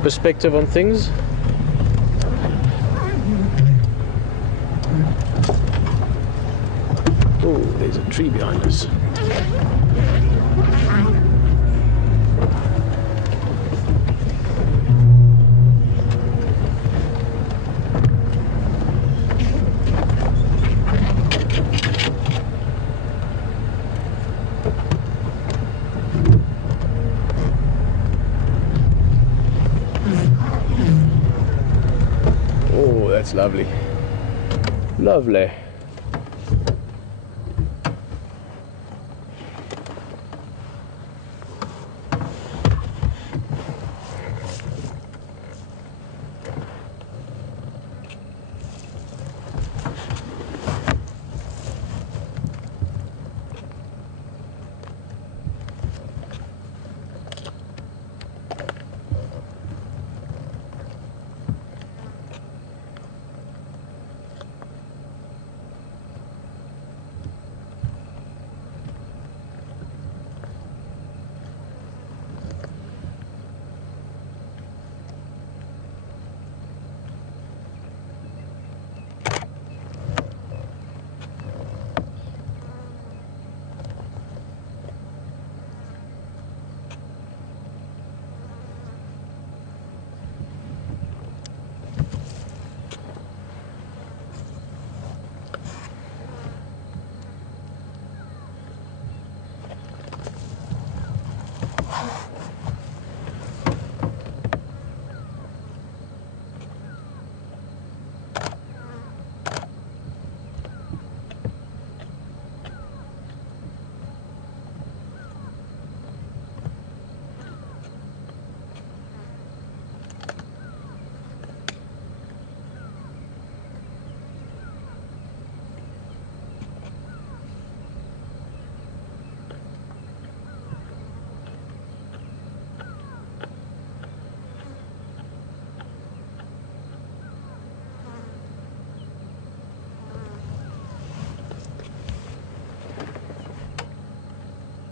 perspective on things. Oh, there's a tree behind us. That's lovely. Lovely.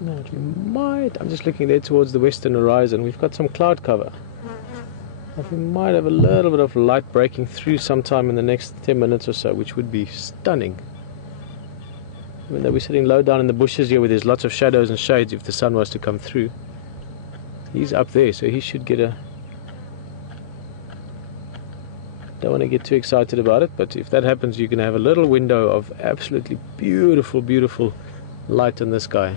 No, we might. I'm just looking there towards the western horizon. We've got some cloud cover. We might have a little bit of light breaking through sometime in the next 10 minutes or so, which would be stunning. Even though we're sitting low down in the bushes here where there's lots of shadows and shades if the sun was to come through. He's up there, so he should get a... Don't want to get too excited about it, but if that happens, you can have a little window of absolutely beautiful, beautiful light in the sky.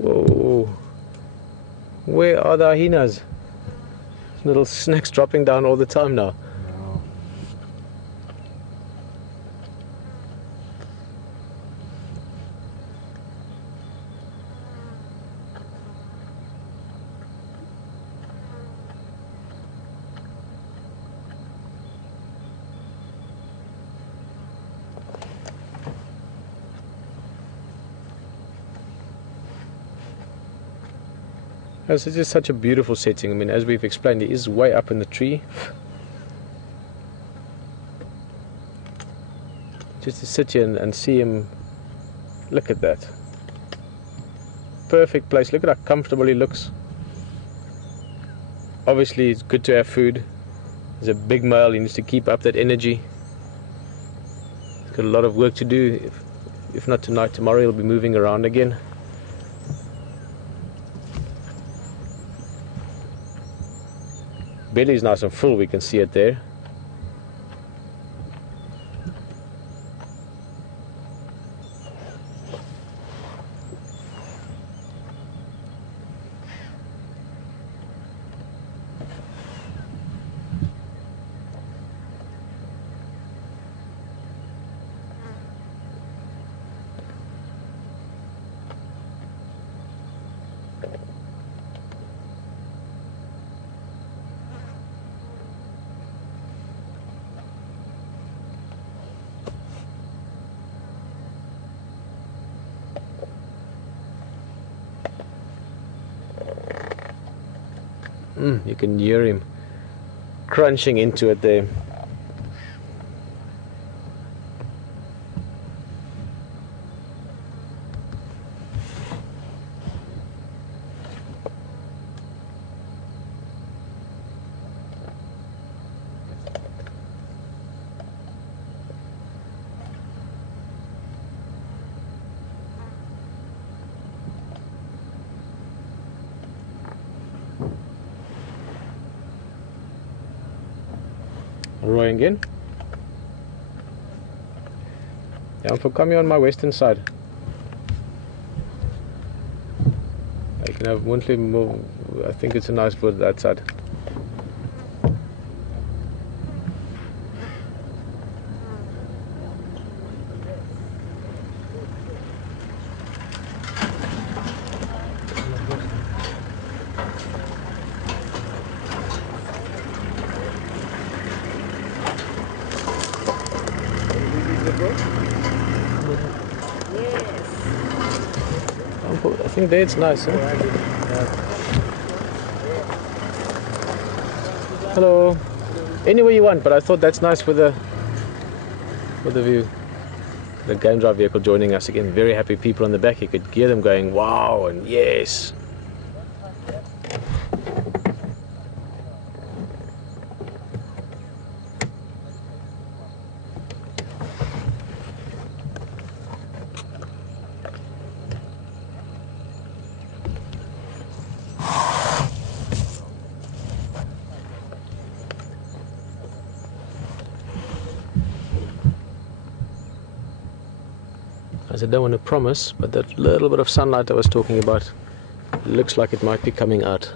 Whoa, where are the hyenas? Little snacks dropping down all the time now. No. This is just such a beautiful setting. I mean, as we've explained, it is way up in the tree. Just to sit here and see him. Look at that. Perfect place. Look at how comfortable he looks. Obviously, it's good to have food. He's a big male. He needs to keep up that energy. He's got a lot of work to do. If not tonight, tomorrow he'll be moving around again. Belly's nice and full, we can see it there. You can hear him crunching into it there. Roy again. Yeah, I'm for coming on my western side. I can have monthly move. I think it's a nice bird that side. I think there it's nice, huh? Hello. Anywhere you want, but I thought that's nice for the view. The game drive vehicle joining us again. Very happy people on the back. You could hear them going wow and yes. As I don't want to promise, but that little bit of sunlight I was talking about looks like it might be coming out.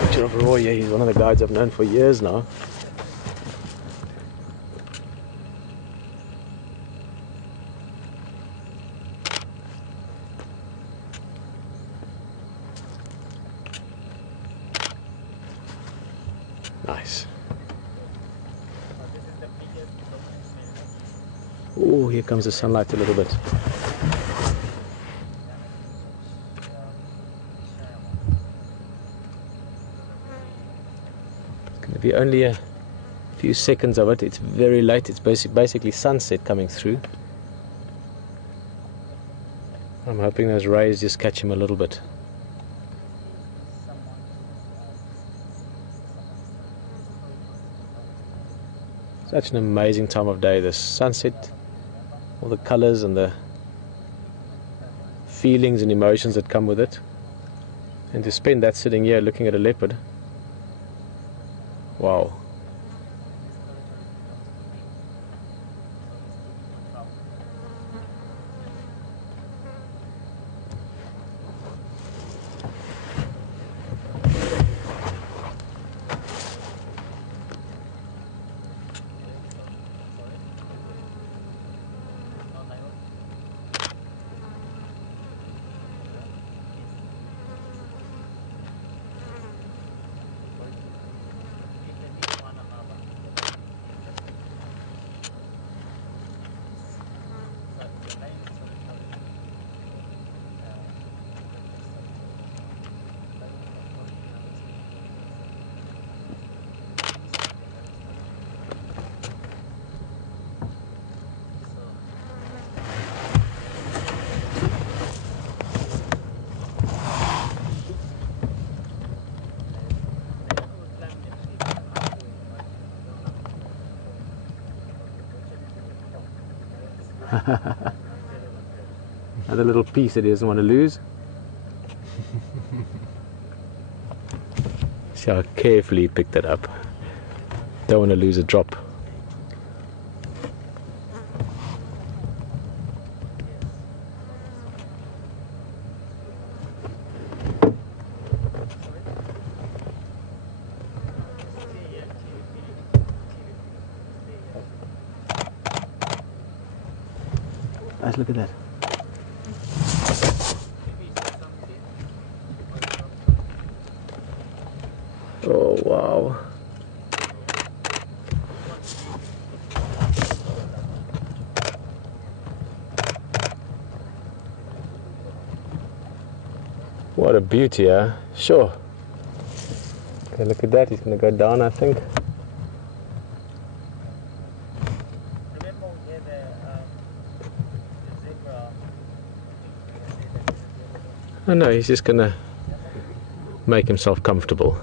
Picture of Roy, yeah, he's one of the guides I've known for years now. Nice. Oh, here comes the sunlight a little bit. It's going to be only a few seconds of it. It's very late. It's basically sunset coming through. I'm hoping those rays just catch him a little bit. Such an amazing time of day, this sunset, all the colors and the feelings and emotions that come with it. And to spend that sitting here looking at a leopard, wow. Another little piece that he doesn't want to lose. See how carefully he picked that up. Don't want to lose a drop. Guys, look at that. Oh, wow. What a beauty, huh? Sure. Okay, look at that. He's going to go down, I think. Remember we had the zebra. Oh no, he's just going to make himself comfortable.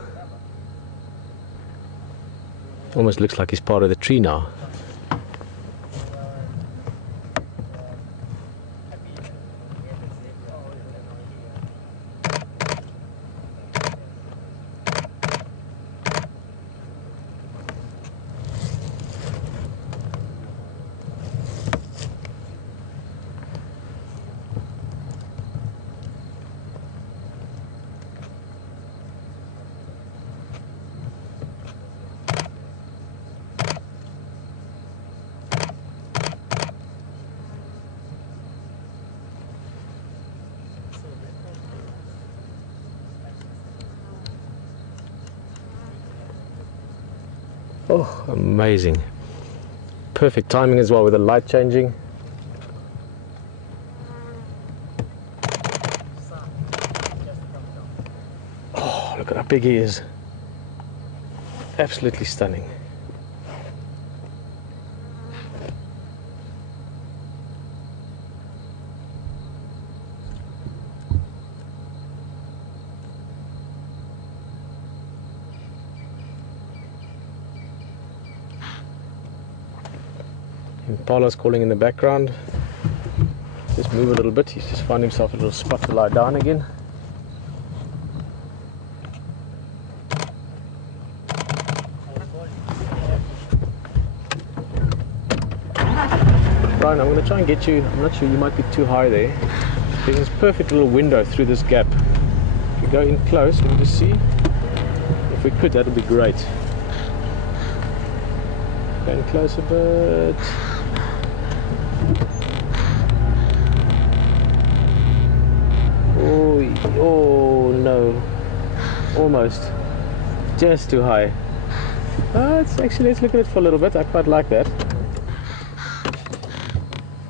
Almost looks like he's part of the tree now. Oh, amazing. Perfect timing as well with the light changing. Oh, look at how big he is. Absolutely stunning. Impala's calling in the background. Just move a little bit. He's just found himself a little spot to lie down again. Brian, I'm going to try and get you. I'm not sure, you might be too high there. There's this perfect little window through this gap. If you go in close, let me just see. If we could, that would be great. Go in close a bit. Oh no, almost, just too high. It's actually, let's look at it for a little bit. I quite like that.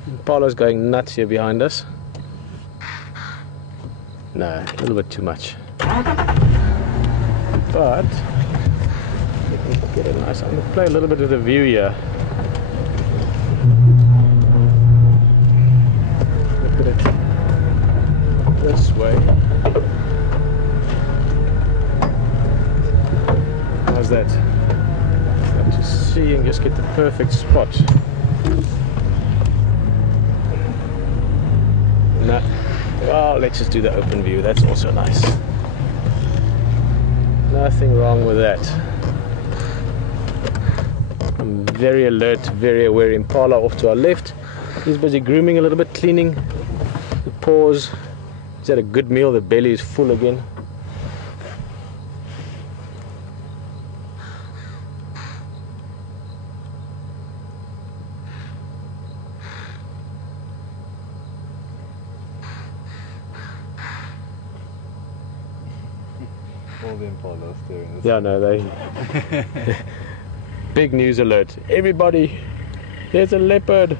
Impala's going nuts here behind us. No, a little bit too much. But we can get a nice. I'm going to play a little bit of the view here. Look at it this way. How's that? Just see and just get the perfect spot. No. Well, let's just do the open view. That's also nice. Nothing wrong with that. I'm very alert, very aware. Impala off to our left. He's busy grooming a little bit, cleaning the paws. He's had a good meal. The belly is full again. All the Impalas doing this. Yeah, no, they. Big news alert. Everybody, there's a leopard.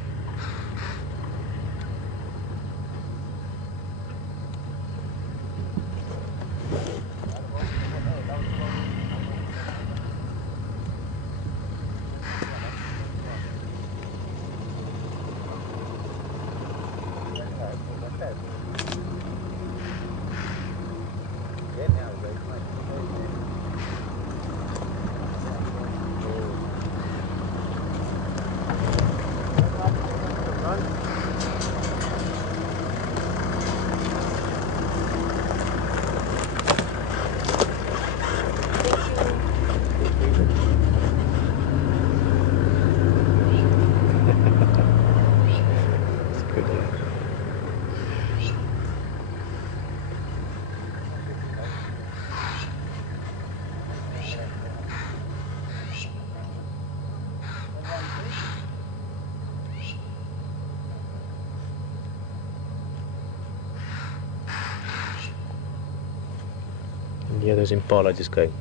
Yeah, there's Impala just going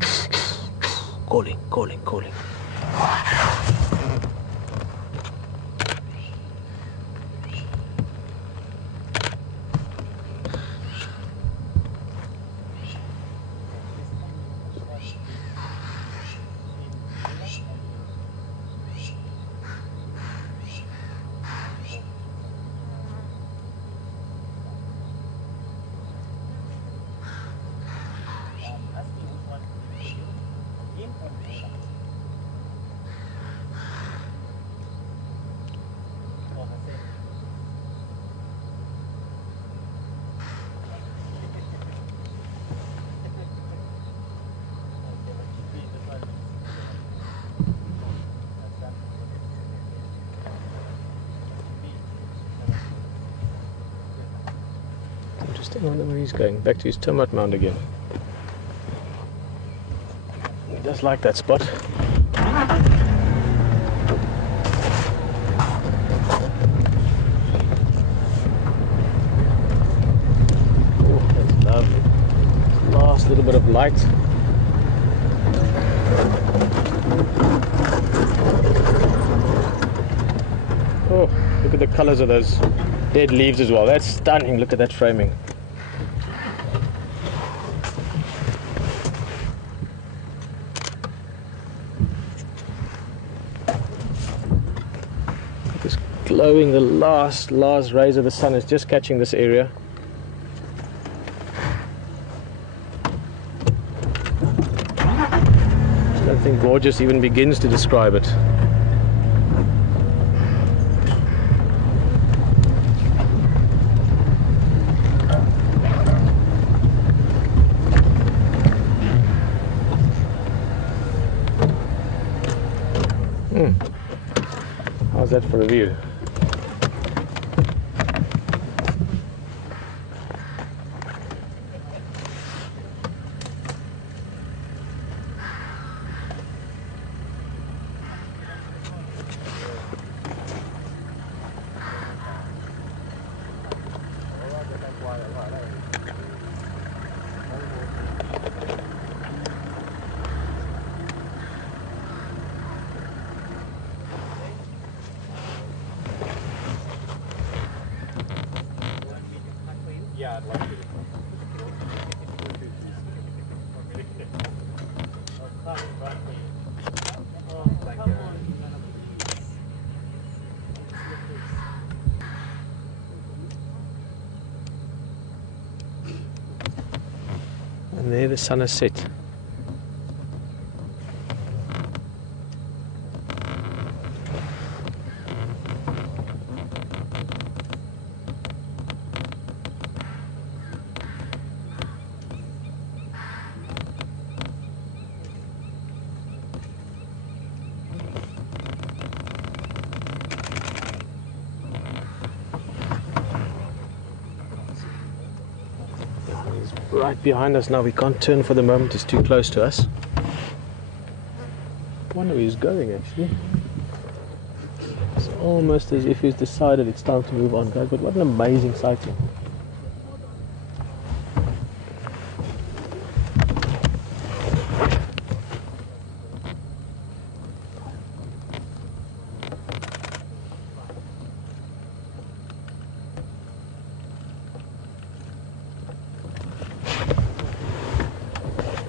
calling, calling, calling. Interesting, I wonder where he's going. Back to his termite mound again. He does like that spot. Oh, that's lovely. Last little bit of light. Oh, look at the colors of those dead leaves as well. That's stunning. Look at that framing. Just glowing, the last rays of the sun is just catching this area. I don't think gorgeous even begins to describe it. How's that for a view? Yeah, I'd like to. And there the sun has set. He's right behind us now. We can't turn for the moment. He's too close to us. I wonder where he's going actually. It's almost as if he's decided it's time to move on, guys. But what an amazing sighting.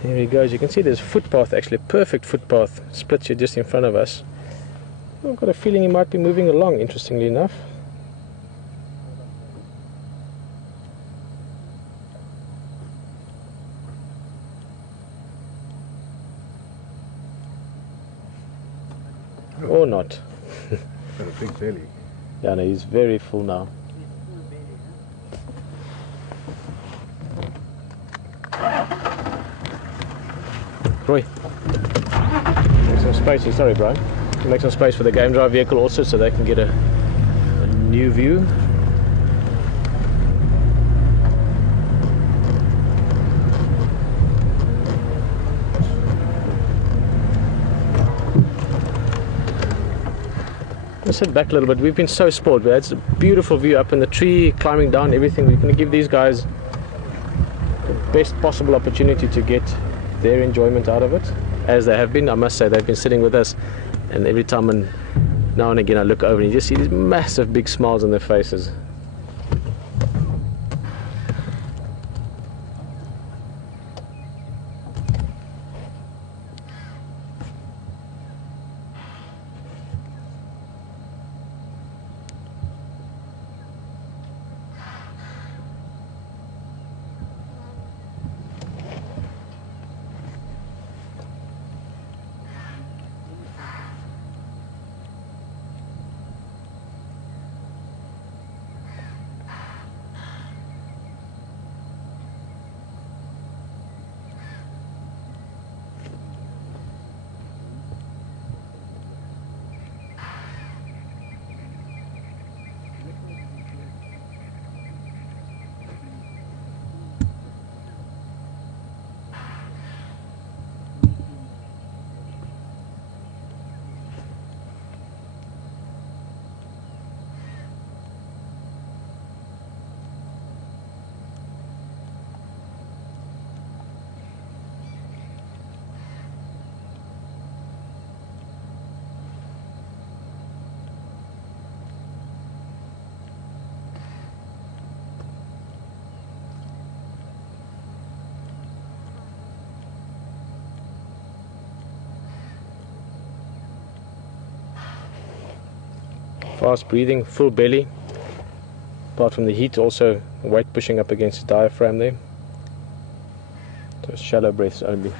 Here he goes. You can see there's a footpath, actually a perfect footpath splits here just in front of us. I've got a feeling he might be moving along, interestingly enough. Or not. Got a big belly. Yeah, no, he's very full now. Roy, make some space here. Sorry, Brian. Make some space for the game drive vehicle also, so they can get a new view. Let's sit back a little bit. We've been so spoiled. We had a beautiful view up in the tree, climbing down, everything. We're going to give these guys the best possible opportunity to get their enjoyment out of it, as they have been. I must say, they've been sitting with us, and every time and now and again I look over and you just see these massive big smiles on their faces. fast breathing, full belly. Apart from the heat, also weight pushing up against his diaphragm there. So shallow breaths only.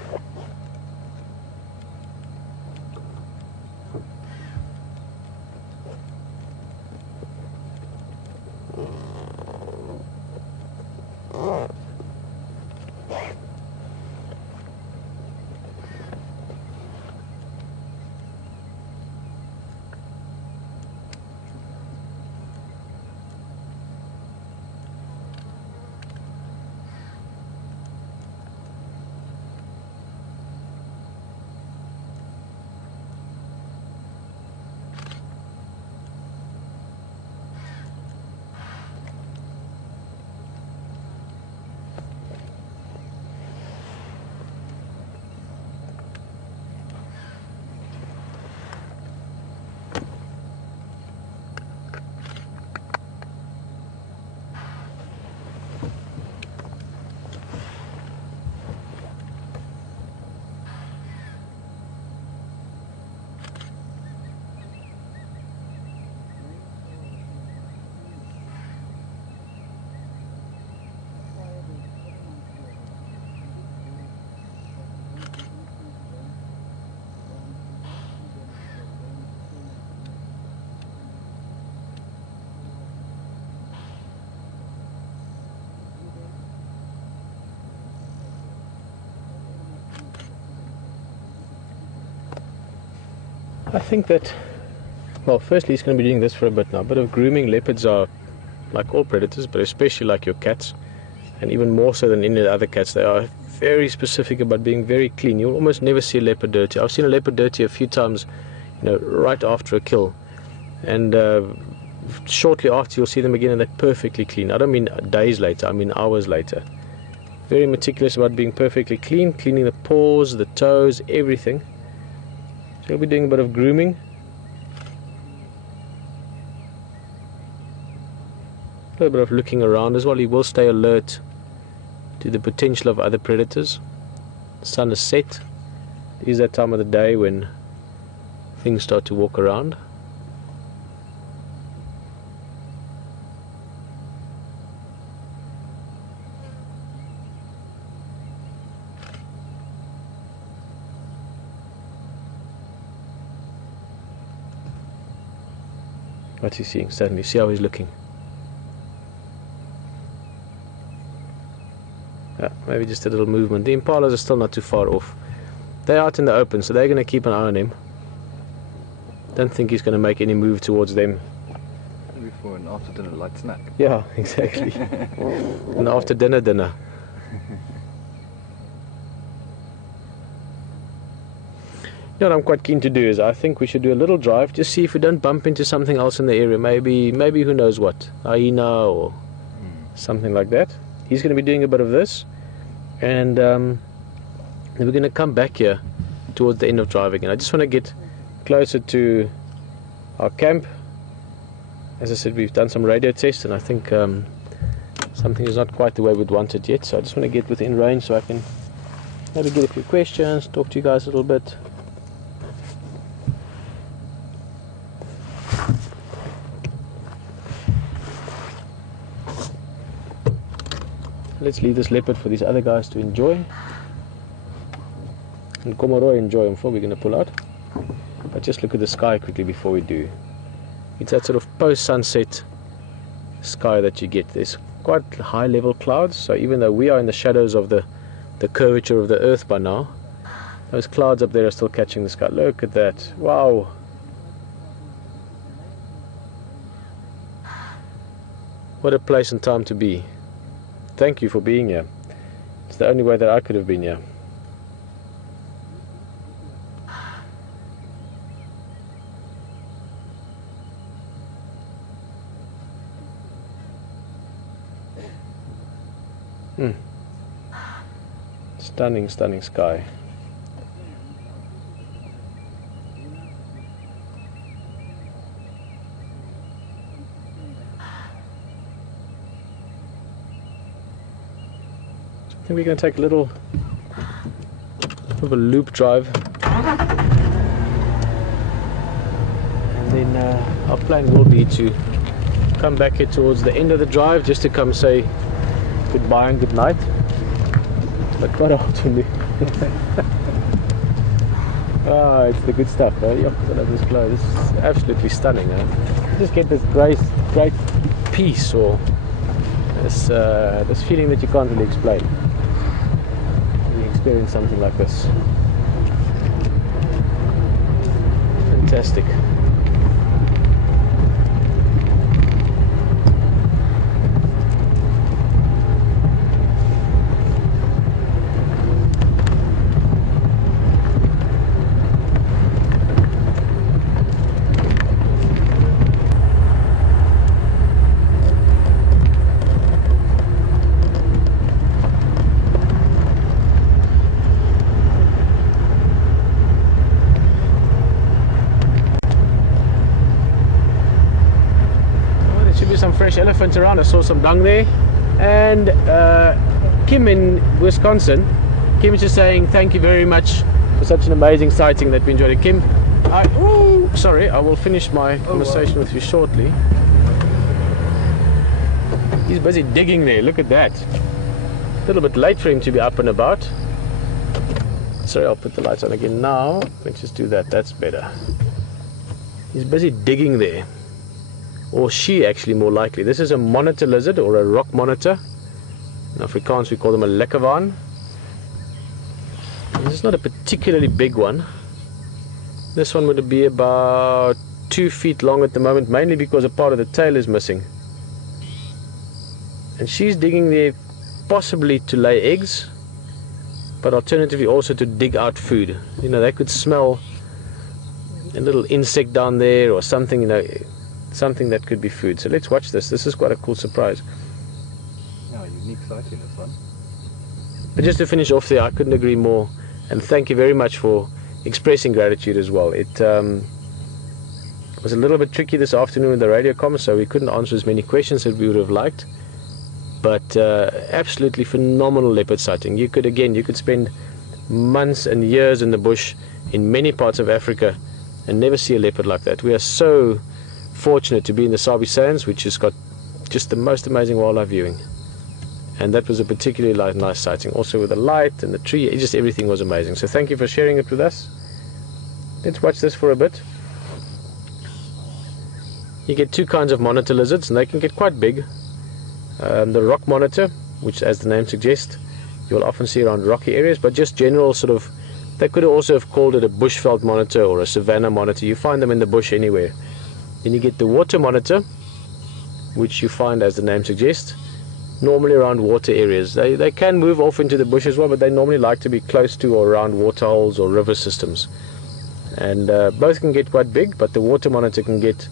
I think that, well, firstly he's going to be doing this for a bit now. A bit of grooming. Leopards are like all predators, but especially like your cats, and even more so than any of the other cats, they are very specific about being very clean. You'll almost never see a leopard dirty. I've seen a leopard dirty a few times, you know, right after a kill, and shortly after you'll see them again and they're perfectly clean. I don't mean days later, I mean hours later. Very meticulous about being perfectly clean, cleaning the paws, the toes, everything. So he'll be doing a bit of grooming. A little bit of looking around as well. He will stay alert to the potential of other predators. The sun is set. It is that time of the day when things start to walk around. What's he seeing? Certainly, see how he's looking. Maybe just a little movement. The impalas are still not too far off. They're out in the open, so they're going to keep an eye on him. Don't think he's going to make any move towards them. Maybe for an after dinner light snack. Yeah, exactly. An after dinner. You know what I'm quite keen to do is I think we should do a little drive, just see if we don't bump into something else in the area. Maybe who knows what, hyena or something like that. He's going to be doing a bit of this, and then we're going to come back here towards the end of driving. And I just want to get closer to our camp. As I said, we've done some radio tests, and I think something is not quite the way we'd want it yet. So I just want to get within range so I can maybe get a few questions, talk to you guys a little bit. Let's leave this leopard for these other guys to enjoy. And Komoroy enjoy him before we're going to pull out. But just look at the sky quickly before we do. It's that sort of post-sunset sky that you get. There's quite high level clouds, so even though we are in the shadows of the curvature of the earth by now, those clouds up there are still catching the sky. Look at that. Wow. What a place and time to be. Thank you for being here. It's the only way that I could have been here. Stunning, stunning sky. I think we're going to take a little of a loop drive and And then our plan will be to come back here towards the end of the drive just to come say goodbye and good night. But quite often oh, it's the good stuff, eh? Yep, I love this glow. This is absolutely stunning. Eh? You just get this great peace, or this feeling that you can't really explain when you experience something like this. Fantastic. Some fresh elephants around. I saw some dung there. And Kim in Wisconsin, Kim is just saying thank you very much for such an amazing sighting that we enjoyed it. Kim, sorry, I will finish my conversation with you shortly. He's busy digging there, look at that. A little bit late for him to be up and about. Sorry, I'll put the lights on again now. Let's just do that, that's better. He's busy digging there. Or she, actually, more likely. This is a monitor lizard, or a rock monitor. In Afrikaans we call them a lekkerwaan. This is not a particularly big one. This one would be about 2 feet long at the moment, mainly because a part of the tail is missing. And she's digging there possibly to lay eggs, but alternatively also to dig out food. You know, they could smell a little insect down there or something, you know, something that could be food. So let's watch this. This is quite a cool surprise. Yeah, unique sighting, this one. But just to finish off there, I couldn't agree more. And thank you very much for expressing gratitude as well. It was a little bit tricky this afternoon with the radio comms, so we couldn't answer as many questions as we would have liked. But absolutely phenomenal leopard sighting. You could spend months and years in the bush in many parts of Africa and never see a leopard like that. We are so fortunate to be in the Sabi Sands, which has got just the most amazing wildlife viewing, and that was a particularly nice sighting. Also with the light and the tree, just everything was amazing. So thank you for sharing it with us. Let's watch this for a bit. You get two kinds of monitor lizards, and they can get quite big. The rock monitor, which as the name suggests, you will often see around rocky areas, but just general sort of, they could also have called it a bushveld monitor or a savanna monitor. You find them in the bush anywhere. Then you get the water monitor, which you find, as the name suggests, normally around water areas. They can move off into the bush as well, but they normally like to be close to or around water holes or river systems. And both can get quite big, but the water monitor can get,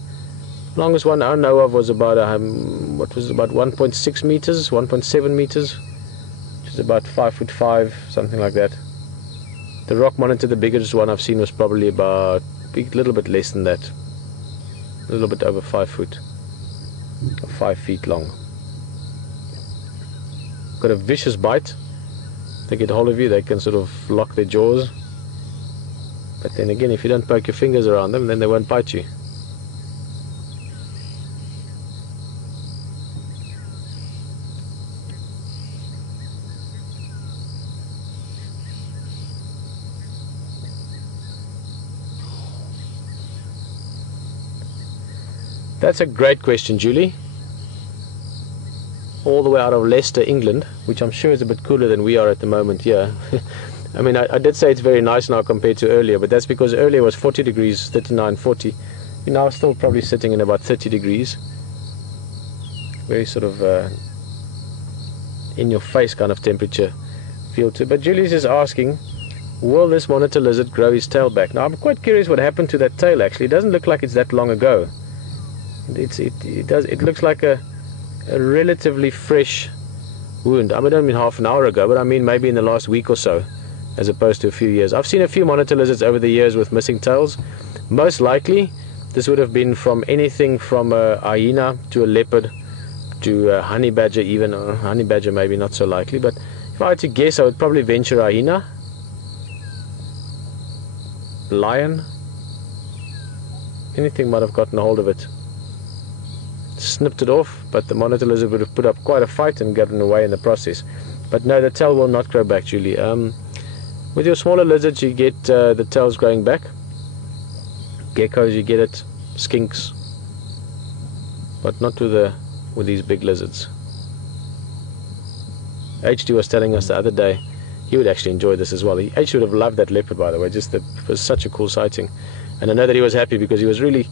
longest one I know of was about about 1.6 meters, 1.7 meters, which is about 5'5", something like that. The rock monitor, the biggest one I've seen, was probably about a little bit less than that. A little bit over 5 foot, or 5 feet long. Got a vicious bite. They get hold of you, they can sort of lock their jaws. But then again, if you don't poke your fingers around them, then they won't bite you. That's a great question, Julie. All the way out of Leicester, England, which I'm sure is a bit cooler than we are at the moment here. I mean, I did say it's very nice now compared to earlier, but that's because earlier was 40 degrees, 39, 40. We're now still probably sitting in about 30 degrees. Very sort of in-your-face kind of temperature feel to it. But Julie's is asking, will this monitor lizard grow his tail back? Now, I'm quite curious what happened to that tail, actually. It doesn't look like it's that long ago. It looks like a relatively fresh wound. I don't mean half an hour ago, but I mean maybe in the last week or so, as opposed to a few years. I've seen a few monitor lizards over the years with missing tails. Most likely this would have been from anything from a hyena to a leopard to a honey badger, even. Honey badger maybe not so likely, but if I had to guess, I would probably venture hyena, lion, anything might have gotten a hold of it, snipped it off, but the monitor lizard would have put up quite a fight and gotten away in the process. But no, the tail will not grow back, Julie. With your smaller lizards you get the tails growing back. Geckos you get it, skinks, but not with these big lizards. HD was telling us the other day he would actually enjoy this as well. He actually would have loved that leopard, by the way. It was such a cool sighting, and I know that he was happy because he was really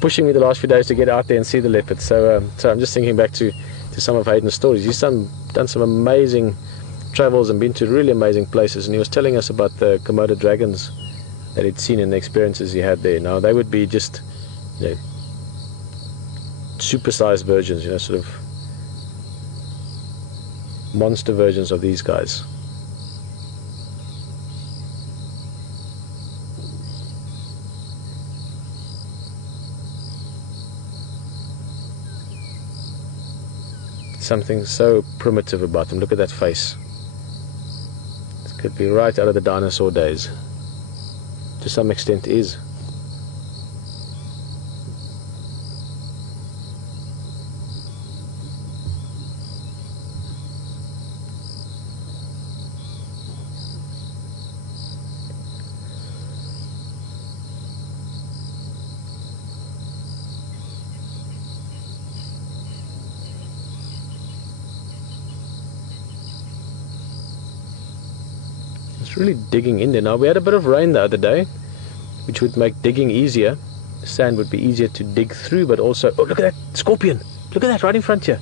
pushing me the last few days to get out there and see the leopard. So I'm just thinking back to some of Hayden's stories. He's done some amazing travels and been to really amazing places, and he was telling us about the Komodo dragons that he'd seen and the experiences he had there. Now they would be just, you know, supersized versions, you know, sort of monster versions of these guys. Something so primitive about them. Look at that face. This could be right out of the dinosaur days. To some extent is. Really digging in there. Now we had a bit of rain the other day, which would make digging easier. The sand would be easier to dig through, but also, oh, look at that scorpion, look at that right in front here,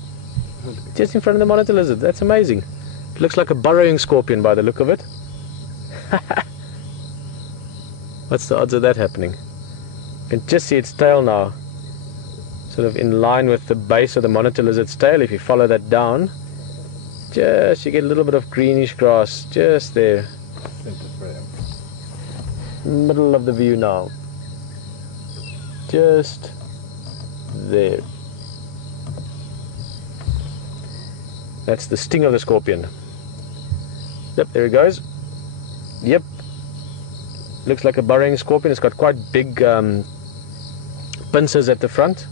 just in front of the monitor lizard. That's amazing. It looks like a burrowing scorpion by the look of it. What's the odds of that happening? You can just see its tail now, sort of in line with the base of the monitor lizard's tail. If you follow that down, just you get a little bit of greenish grass just there. Middle of the view now, just there. That's the sting of the scorpion. Yep, there it goes. Yep, looks like a burrowing scorpion. It's got quite big pincers at the front.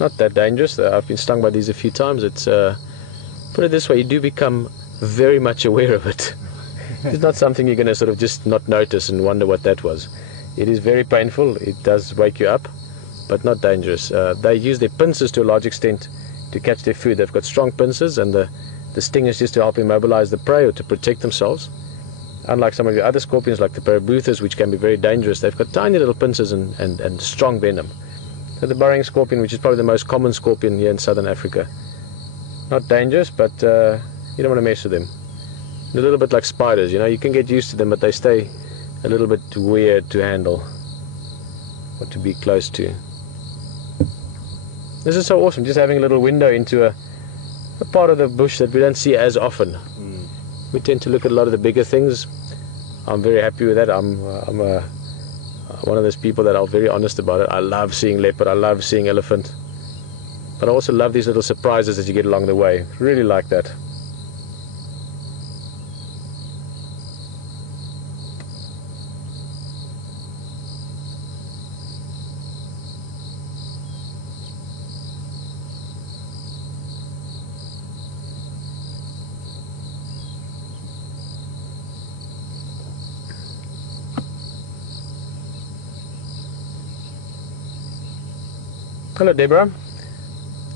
Not that dangerous. I've been stung by these a few times. It's put it this way, you do become very much aware of it. It's not something you're going to sort of just not notice and wonder what that was. It is very painful. It does wake you up, but not dangerous. They use their pincers to a large extent to catch their food. They've got strong pincers, and the sting is just to help immobilize the prey or to protect themselves. Unlike some of the other scorpions, like the parabuthas, which can be very dangerous, they've got tiny little pincers and strong venom. So the burrowing scorpion, which is probably the most common scorpion here in southern Africa. Not dangerous, but you don't want to mess with them. A little bit like spiders, you know, you can get used to them, but they stay a little bit weird to handle or to be close to. This is so awesome, just having a little window into a part of the bush that we don't see as often. We tend to look at a lot of the bigger things. I'm very happy with that. I'm one of those people that are very honest about it. I love seeing leopard, I love seeing elephant, but I also love these little surprises that you get along the way. Really like that. Hello, Deborah.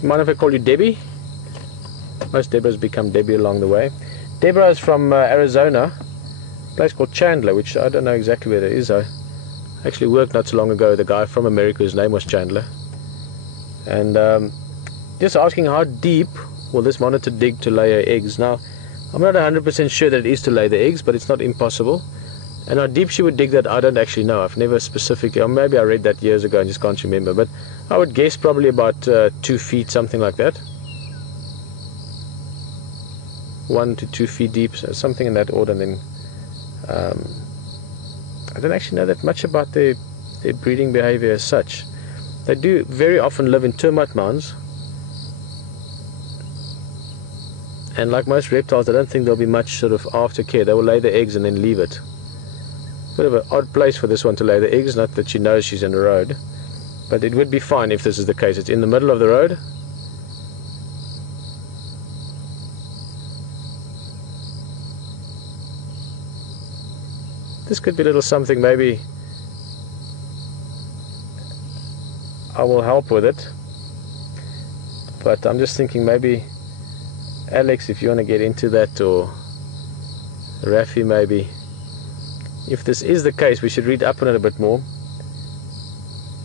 Mind if I call you Debbie? Most Deborahs become Debbie along the way. Deborah is from Arizona, a place called Chandler, which I don't know exactly where it is. I actually worked not so long ago with a guy from America whose name was Chandler. And just asking how deep will this monitor dig to lay her eggs. Now, I'm not 100% sure that it is to lay the eggs, but it's not impossible. And how deep she would dig that, I don't actually know. I've never specifically, or maybe I read that years ago and just can't remember, but I would guess probably about 2 feet, something like that. 1 to 2 feet deep, so something in that order. And then I don't actually know that much about their breeding behavior as such. They do very often live in termite mounds, And like most reptiles, I don't think there'll be much sort of aftercare. They will lay the eggs and then leave it. Bit of an odd place for this one to lay the eggs, not that she knows she's in the road. But it would be fine if this is the case. It's in the middle of the road. This could be a little something, maybe I will help with it. But I'm just thinking maybe Alex, if you want to get into that, or Rafi maybe. If this is the case, we should read up on it a bit more.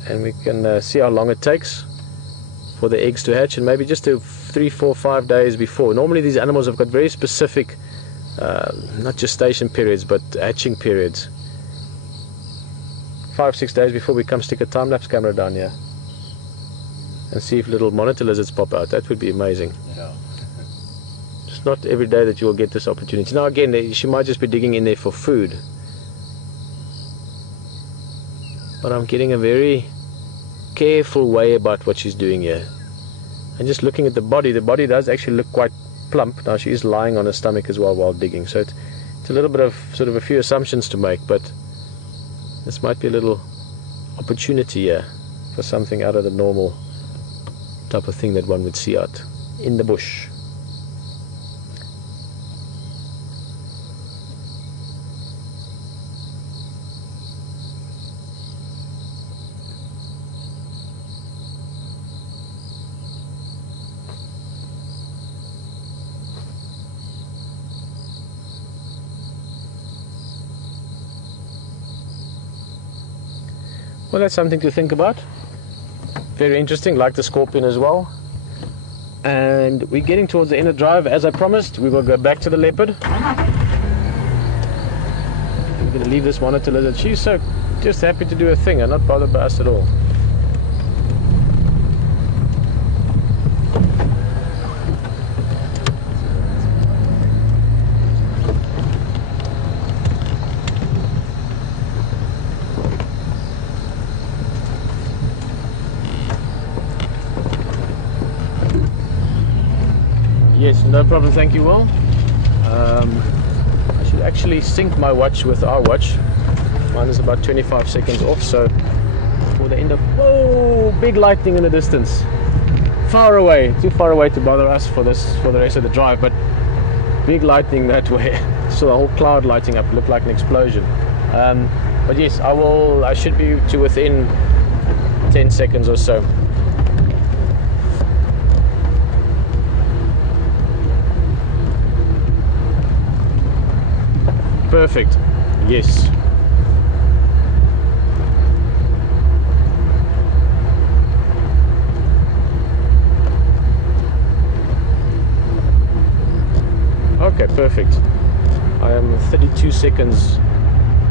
And we can see how long it takes for the eggs to hatch, and maybe just 3, 4, 5 days before. Normally these animals have got very specific, not gestation periods, but hatching periods. 5, 6 days before we come stick a time-lapse camera down here and see if little monitor lizards pop out. That would be amazing. Yeah. It's not every day that you will get this opportunity. Now again, she might just be digging in there for food. But I'm getting a very careful way about what she's doing here. And just looking at the body does actually look quite plump. Now she is lying on her stomach as well while digging. So it's a little bit of sort of a few assumptions to make, but this might be a little opportunity here for something out of the normal type of thing that one would see out in the bush. Well, that's something to think about. Very interesting, like the scorpion as well. And we're getting towards the inner drive. As I promised, we will go back to the leopard. We're going to leave this monitor lizard. She's so just happy to do her thing and not bothered by us at all. Yes, no problem, thank you, Will. I should actually sync my watch with our watch. Mine is about 25 seconds off, so for the end of... Whoa! Big lightning in the distance. Far away, too far away to bother us for the rest of the drive, but big lightning that way. So the whole cloud lighting up, looked like an explosion. But yes, I should be to within 10 seconds or so. Perfect. Yes. Okay, perfect. I am 32 seconds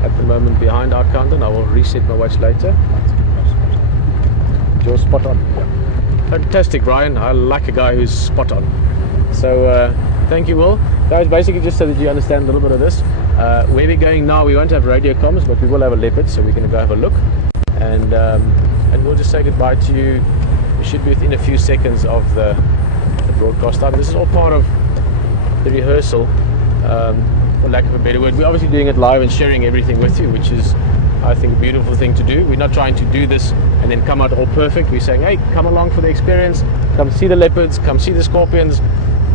at the moment behind our countdown. I will reset my watch later. You're spot on. Fantastic, Brian. I like a guy who's spot on. So thank you, Will. Guys, basically just so that you understand a little bit of this, where we're going now, we won't have radio comms, but we will have a leopard, so we're going to go have a look, and we'll just say goodbye to you. We should be within a few seconds of the broadcast time. This is all part of the rehearsal, for lack of a better word. We're obviously doing it live and sharing everything with you, which is, I think, a beautiful thing to do. We're not trying to do this and then come out all perfect. We're saying, hey, come along for the experience, come see the leopards, come see the scorpions,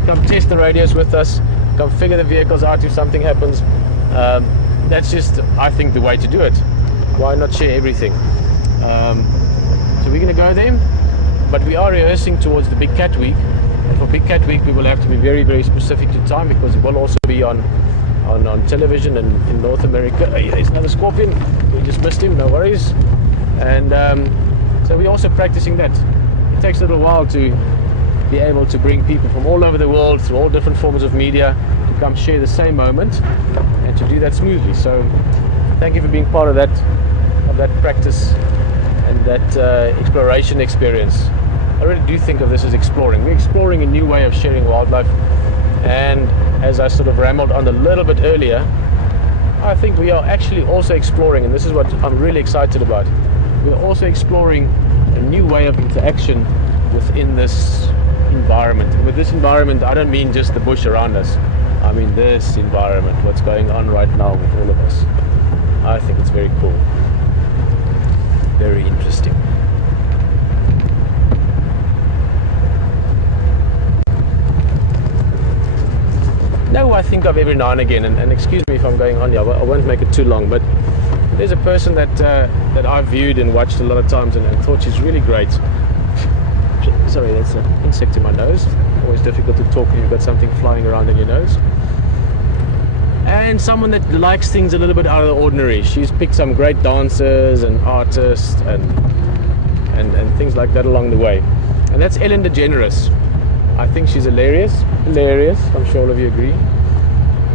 come test the radios with us, come figure the vehicles out if something happens. That's just, I think, the way to do it. Why not share everything? So we're going to go there, but we are rehearsing towards the Big Cat Week. And for Big Cat Week, we will have to be very, very specific to time, because it will also be on television and in North America. Hey, there's another scorpion. We just missed him, no worries. And so we're also practicing that. It takes a little while to be able to bring people from all over the world through all different forms of media to come share the same moment and to do that smoothly. So thank you for being part of that practice and that exploration experience. I really do think of this as exploring. We're exploring a new way of sharing wildlife, and as I sort of rambled on a little bit earlier, I think we are actually also exploring, and this is what I'm really excited about, we're also exploring a new way of interaction within this environment. And with this environment, I don't mean just the bush around us. I mean this environment, what's going on right now with all of us. I think it's very cool. Very interesting. No, I think of every now and again, and excuse me if I'm going on here, I won't make it too long, but there's a person that that I've viewed and watched a lot of times and thought she's really great. Sorry, that's an insect in my nose. Always difficult to talk when you've got something flying around in your nose. And someone that likes things a little bit out of the ordinary. She's picked some great dancers and artists and things like that along the way. And that's Ellen DeGeneres. I think she's hilarious. I'm sure all of you agree.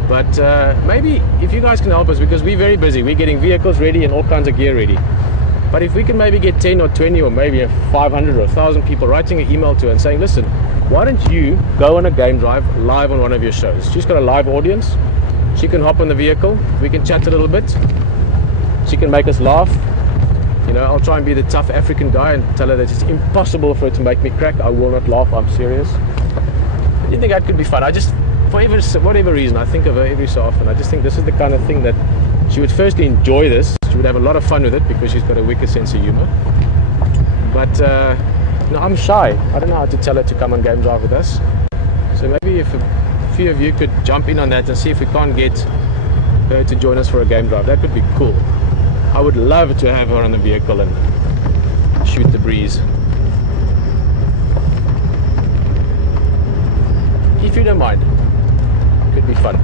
But maybe if you guys can help us, because we're very busy. We're getting vehicles ready and all kinds of gear ready. But if we can maybe get 10 or 20 or maybe 500 or 1,000 people writing an email to her and saying, listen, why don't you go on a game drive live on one of your shows? She's got a live audience. She can hop on the vehicle. We can chat a little bit. She can make us laugh. You know, I'll try and be the tough African guy and tell her that it's impossible for her to make me crack. I will not laugh. I'm serious. I think that could be fun. I just, for whatever reason, I think of her every so often. I just think this is the kind of thing that she would firstly enjoy this. She would have a lot of fun with it because she's got a wicked sense of humor. But no, I'm shy. I don't know how to tell her to come on game drive with us. So maybe if a few of you could jump in on that and see if we can't get her to join us for a game drive, that would be cool. I would love to have her on the vehicle and shoot the breeze. If you don't mind, could be fun.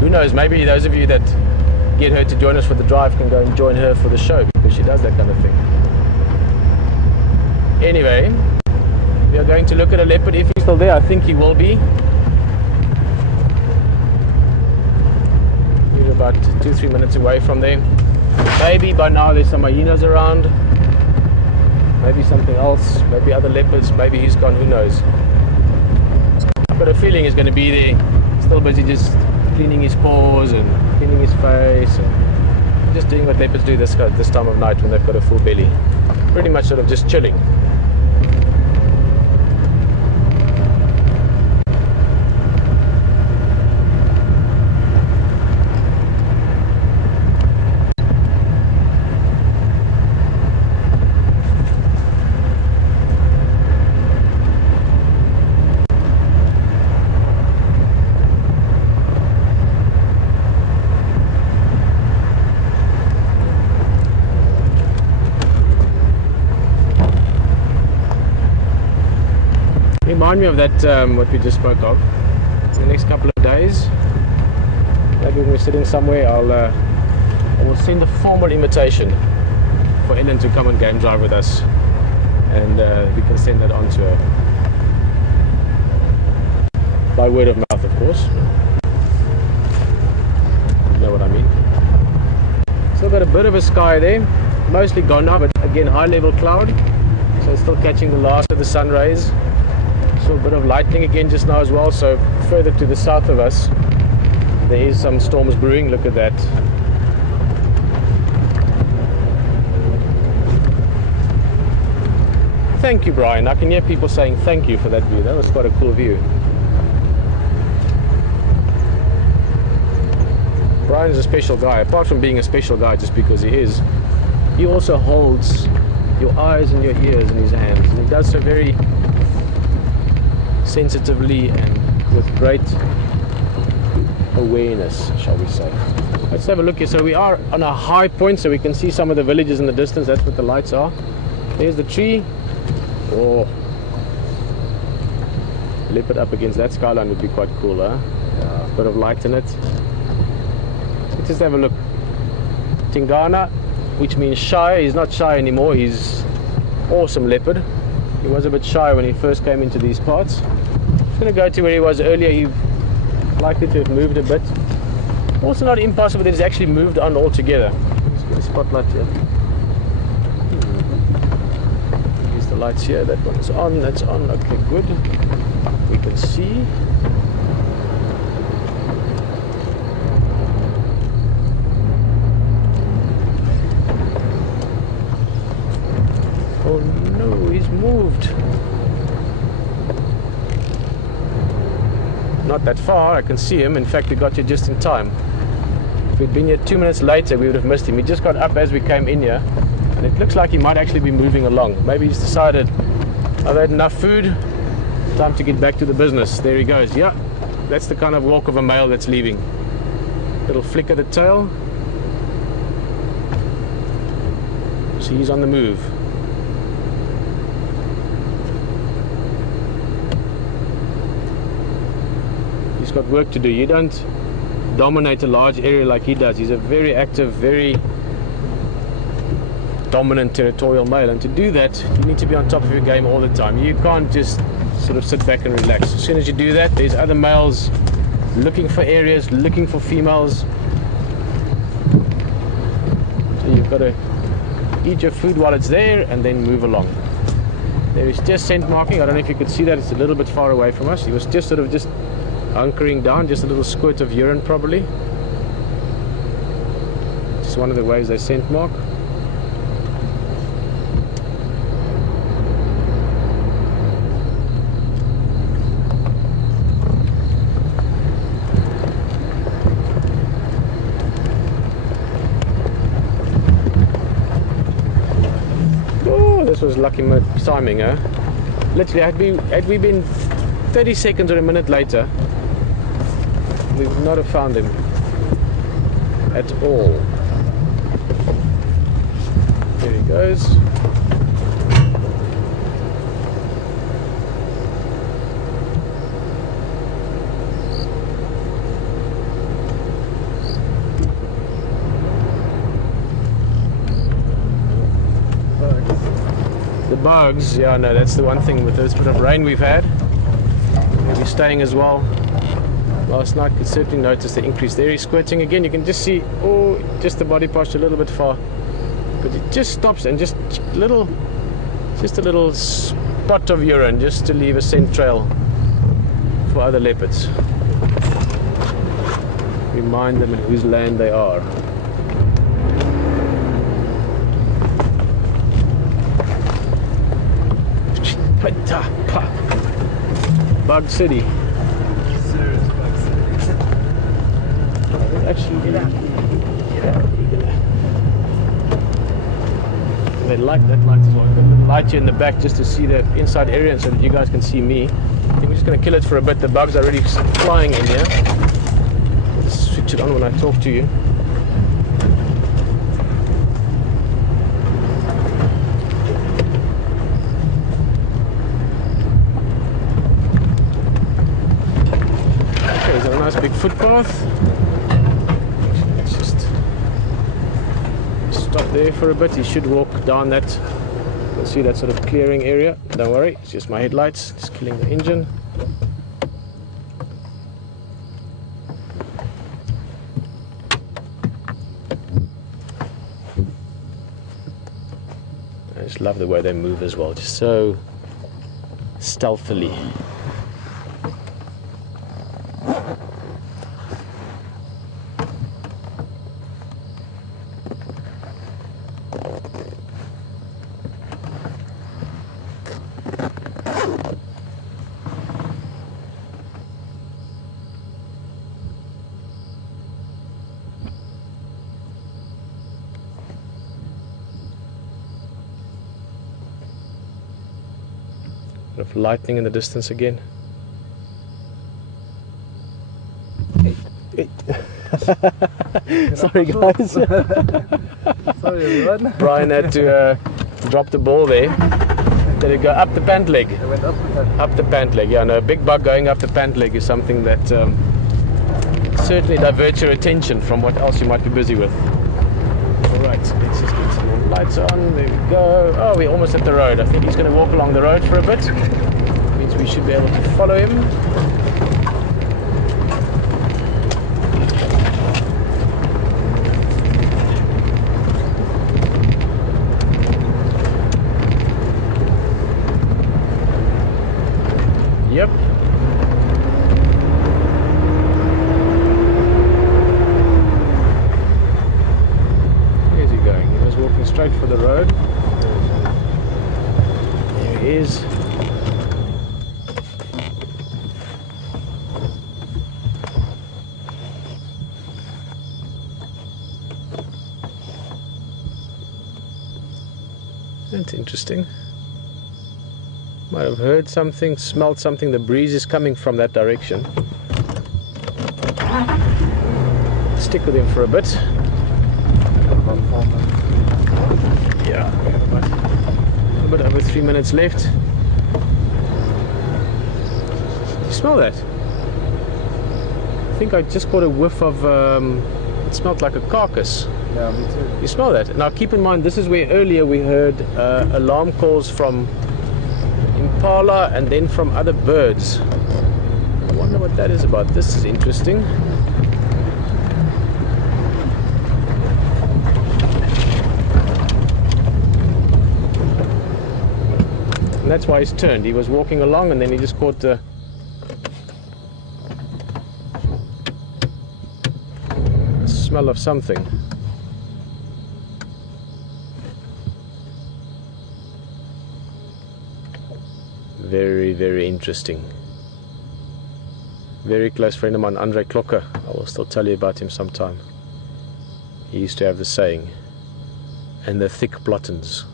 Who knows, maybe those of you that get her to join us for the drive can go and join her for the show, because she does that kind of thing. Anyway, we are going to look at a leopard. If he's still there, I think he will be. We're about 2-3 minutes away from there. Maybe by now there's some hyenas around, maybe something else, maybe other leopards, maybe he's gone, who knows. I've got a feeling he's going to be there, still busy just cleaning his paws and cleaning his face and just doing what leopards do this time of night when they've got a full belly. Pretty much sort of just chilling. Remind me of that, what we just spoke of. In the next couple of days, maybe when we're sitting somewhere, I will send a formal invitation for Ellen to come and game drive with us, and we can send that on to her by word of mouth, of course. You know what I mean. Still got a bit of a sky there, mostly gone now, but again high level cloud, so it's still catching the last of the sun rays. Saw a bit of lightning again just now as well, so further to the south of us there is some storms brewing. Look at that. Thank you, Brian. I can hear people saying thank you for that view. That was quite a cool view. Brian's a special guy. Apart from being a special guy just because he is, he also holds your eyes and your ears in his hands, and he does so very sensitively and with great awareness, shall we say. Let's have a look here. So we are on a high point, so we can see some of the villages in the distance. That's what the lights are. There's the tree. Oh, leopard up against that skyline would be quite cool, huh? Yeah, a bit of light in it. Let's just have a look. Tingana, which means shy. He's not shy anymore. He's awesome leopard. He was a bit shy when he first came into these parts. I'm going to go to where he was earlier. He's likely to have moved a bit. Also not impossible that he's actually moved on altogether. Let's get a spotlight here. Use the lights here. That one's on, that's on. Okay, good. We can see. Oh no, he's moved. that far. I can see him. In fact, we got here just in time. If we'd been here 2 minutes later, we would have missed him. He just got up as we came in here, and it looks like he might actually be moving along. Maybe he's decided, I've had enough food, time to get back to the business. There he goes. Yeah, that's the kind of walk of a male that's leaving. Little flick of the tail. So he's on the move. He's got work to do. You don't dominate a large area like he does. He's a very active, very dominant territorial male, and to do that you need to be on top of your game all the time. You can't just sort of sit back and relax. As soon as you do that, there's other males looking for areas, looking for females. So you've got to eat your food while it's there and then move along. There is just scent marking. I don't know if you could see that. It's a little bit far away from us. He was just sort of just hunkering down, just a little squirt of urine probably. Just one of the ways they scent mark. This was lucky timing, eh? Literally, had we been 30 seconds or a minute later, we would not have found him at all. There he goes. Bugs, yeah, no, that's the one thing with this bit of rain we've had. Maybe staying as well. Last night could certainly notice the increase there. He's squirting again. You can just see, oh, just the body posture a little bit far, but it just stops and just a little spot of urine just to leave a scent trail for other leopards. Remind them in whose land they are. Bug City. Serious bug city. Actually, they like that light as well. The light here in the back just to see the inside area and so that you guys can see me. I think we're just going to kill it for a bit. The bugs are already flying in here. Let's switch it on when I talk to you. Nice big footpath. Let's just stop there for a bit. He should walk down that. You'll see that sort of clearing area. Don't worry, it's just my headlights, just killing the engine. I just love the way they move as well, just so stealthily. Of lightning in the distance again. Hey. Sorry guys. Sorry everyone. Brian had to drop the ball there. Did it go up the pant leg? It went up the pant. Up the pant leg, yeah. No, a big bug going up the pant leg is something that certainly diverts your attention from what else you might be busy with. Alright, let's just get some more lights on. There we go. Oh, we're almost at the road. I think he's going to walk along the road for a bit. Means we should be able to follow him. Yep. Where's he going? He was walking straight for the road. There he is. That's interesting. Might have heard something, smelled something. The breeze is coming from that direction. Stick with him for a bit. Yeah, we have about a bit over 3 minutes left. You smell that? I think I just caught a whiff of, it smelled like a carcass. Yeah, me too. You smell that? Now keep in mind, this is where earlier we heard alarm calls from impala and then from other birds. I wonder what that is about. This is interesting. And that's why he's turned. He was walking along and then he just caught the smell of something. Very, very interesting. Very close friend of mine, Andre Klokker. I will still tell you about him sometime. He used to have the saying, and the thick plottens.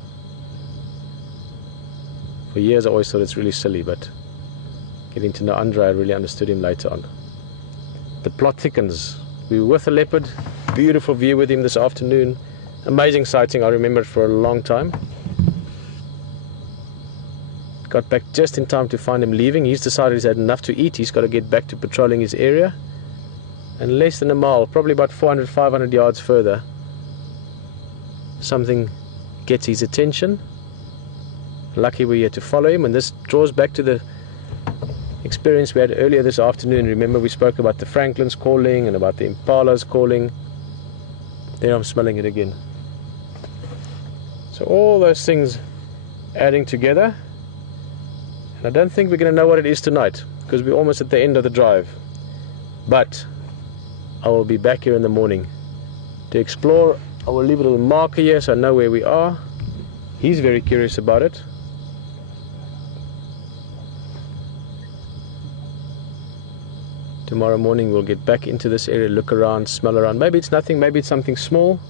For years I always thought it's really silly, but getting to know Andre, I really understood him later on. The plot thickens. We were with a leopard, beautiful view with him this afternoon. Amazing sighting, I remember it for a long time. Got back just in time to find him leaving. He's decided he's had enough to eat. He's got to get back to patrolling his area. And less than a mile, probably about 400, 500 yards further, something gets his attention. Lucky we're here to follow him, and this draws back to the experience we had earlier this afternoon. Remember we spoke about the Franklins calling and about the impalas calling. There I'm smelling it again. So all those things adding together. I don't think we're going to know what it is tonight because we're almost at the end of the drive. But I will be back here in the morning to explore. I will leave a little marker here so I know where we are. He's very curious about it. Tomorrow morning we'll get back into this area, look around, smell around. Maybe it's nothing, maybe it's something small.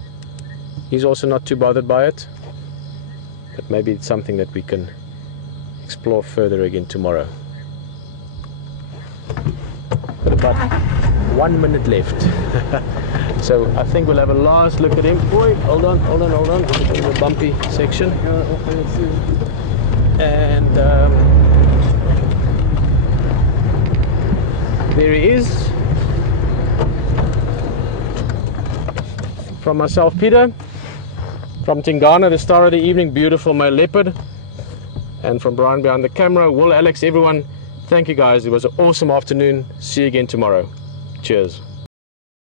He's also not too bothered by it. But maybe it's something that we can explore further again tomorrow. Got about 1 minute left. So I think we'll have a last look at him. Boy, hold on. This is in the bumpy section. And there he is. From myself, Peter. From Tingana, the star of the evening, beautiful male leopard. And from Brian behind the camera, Will, Alex, everyone, thank you guys. It was an awesome afternoon. See you again tomorrow. Cheers.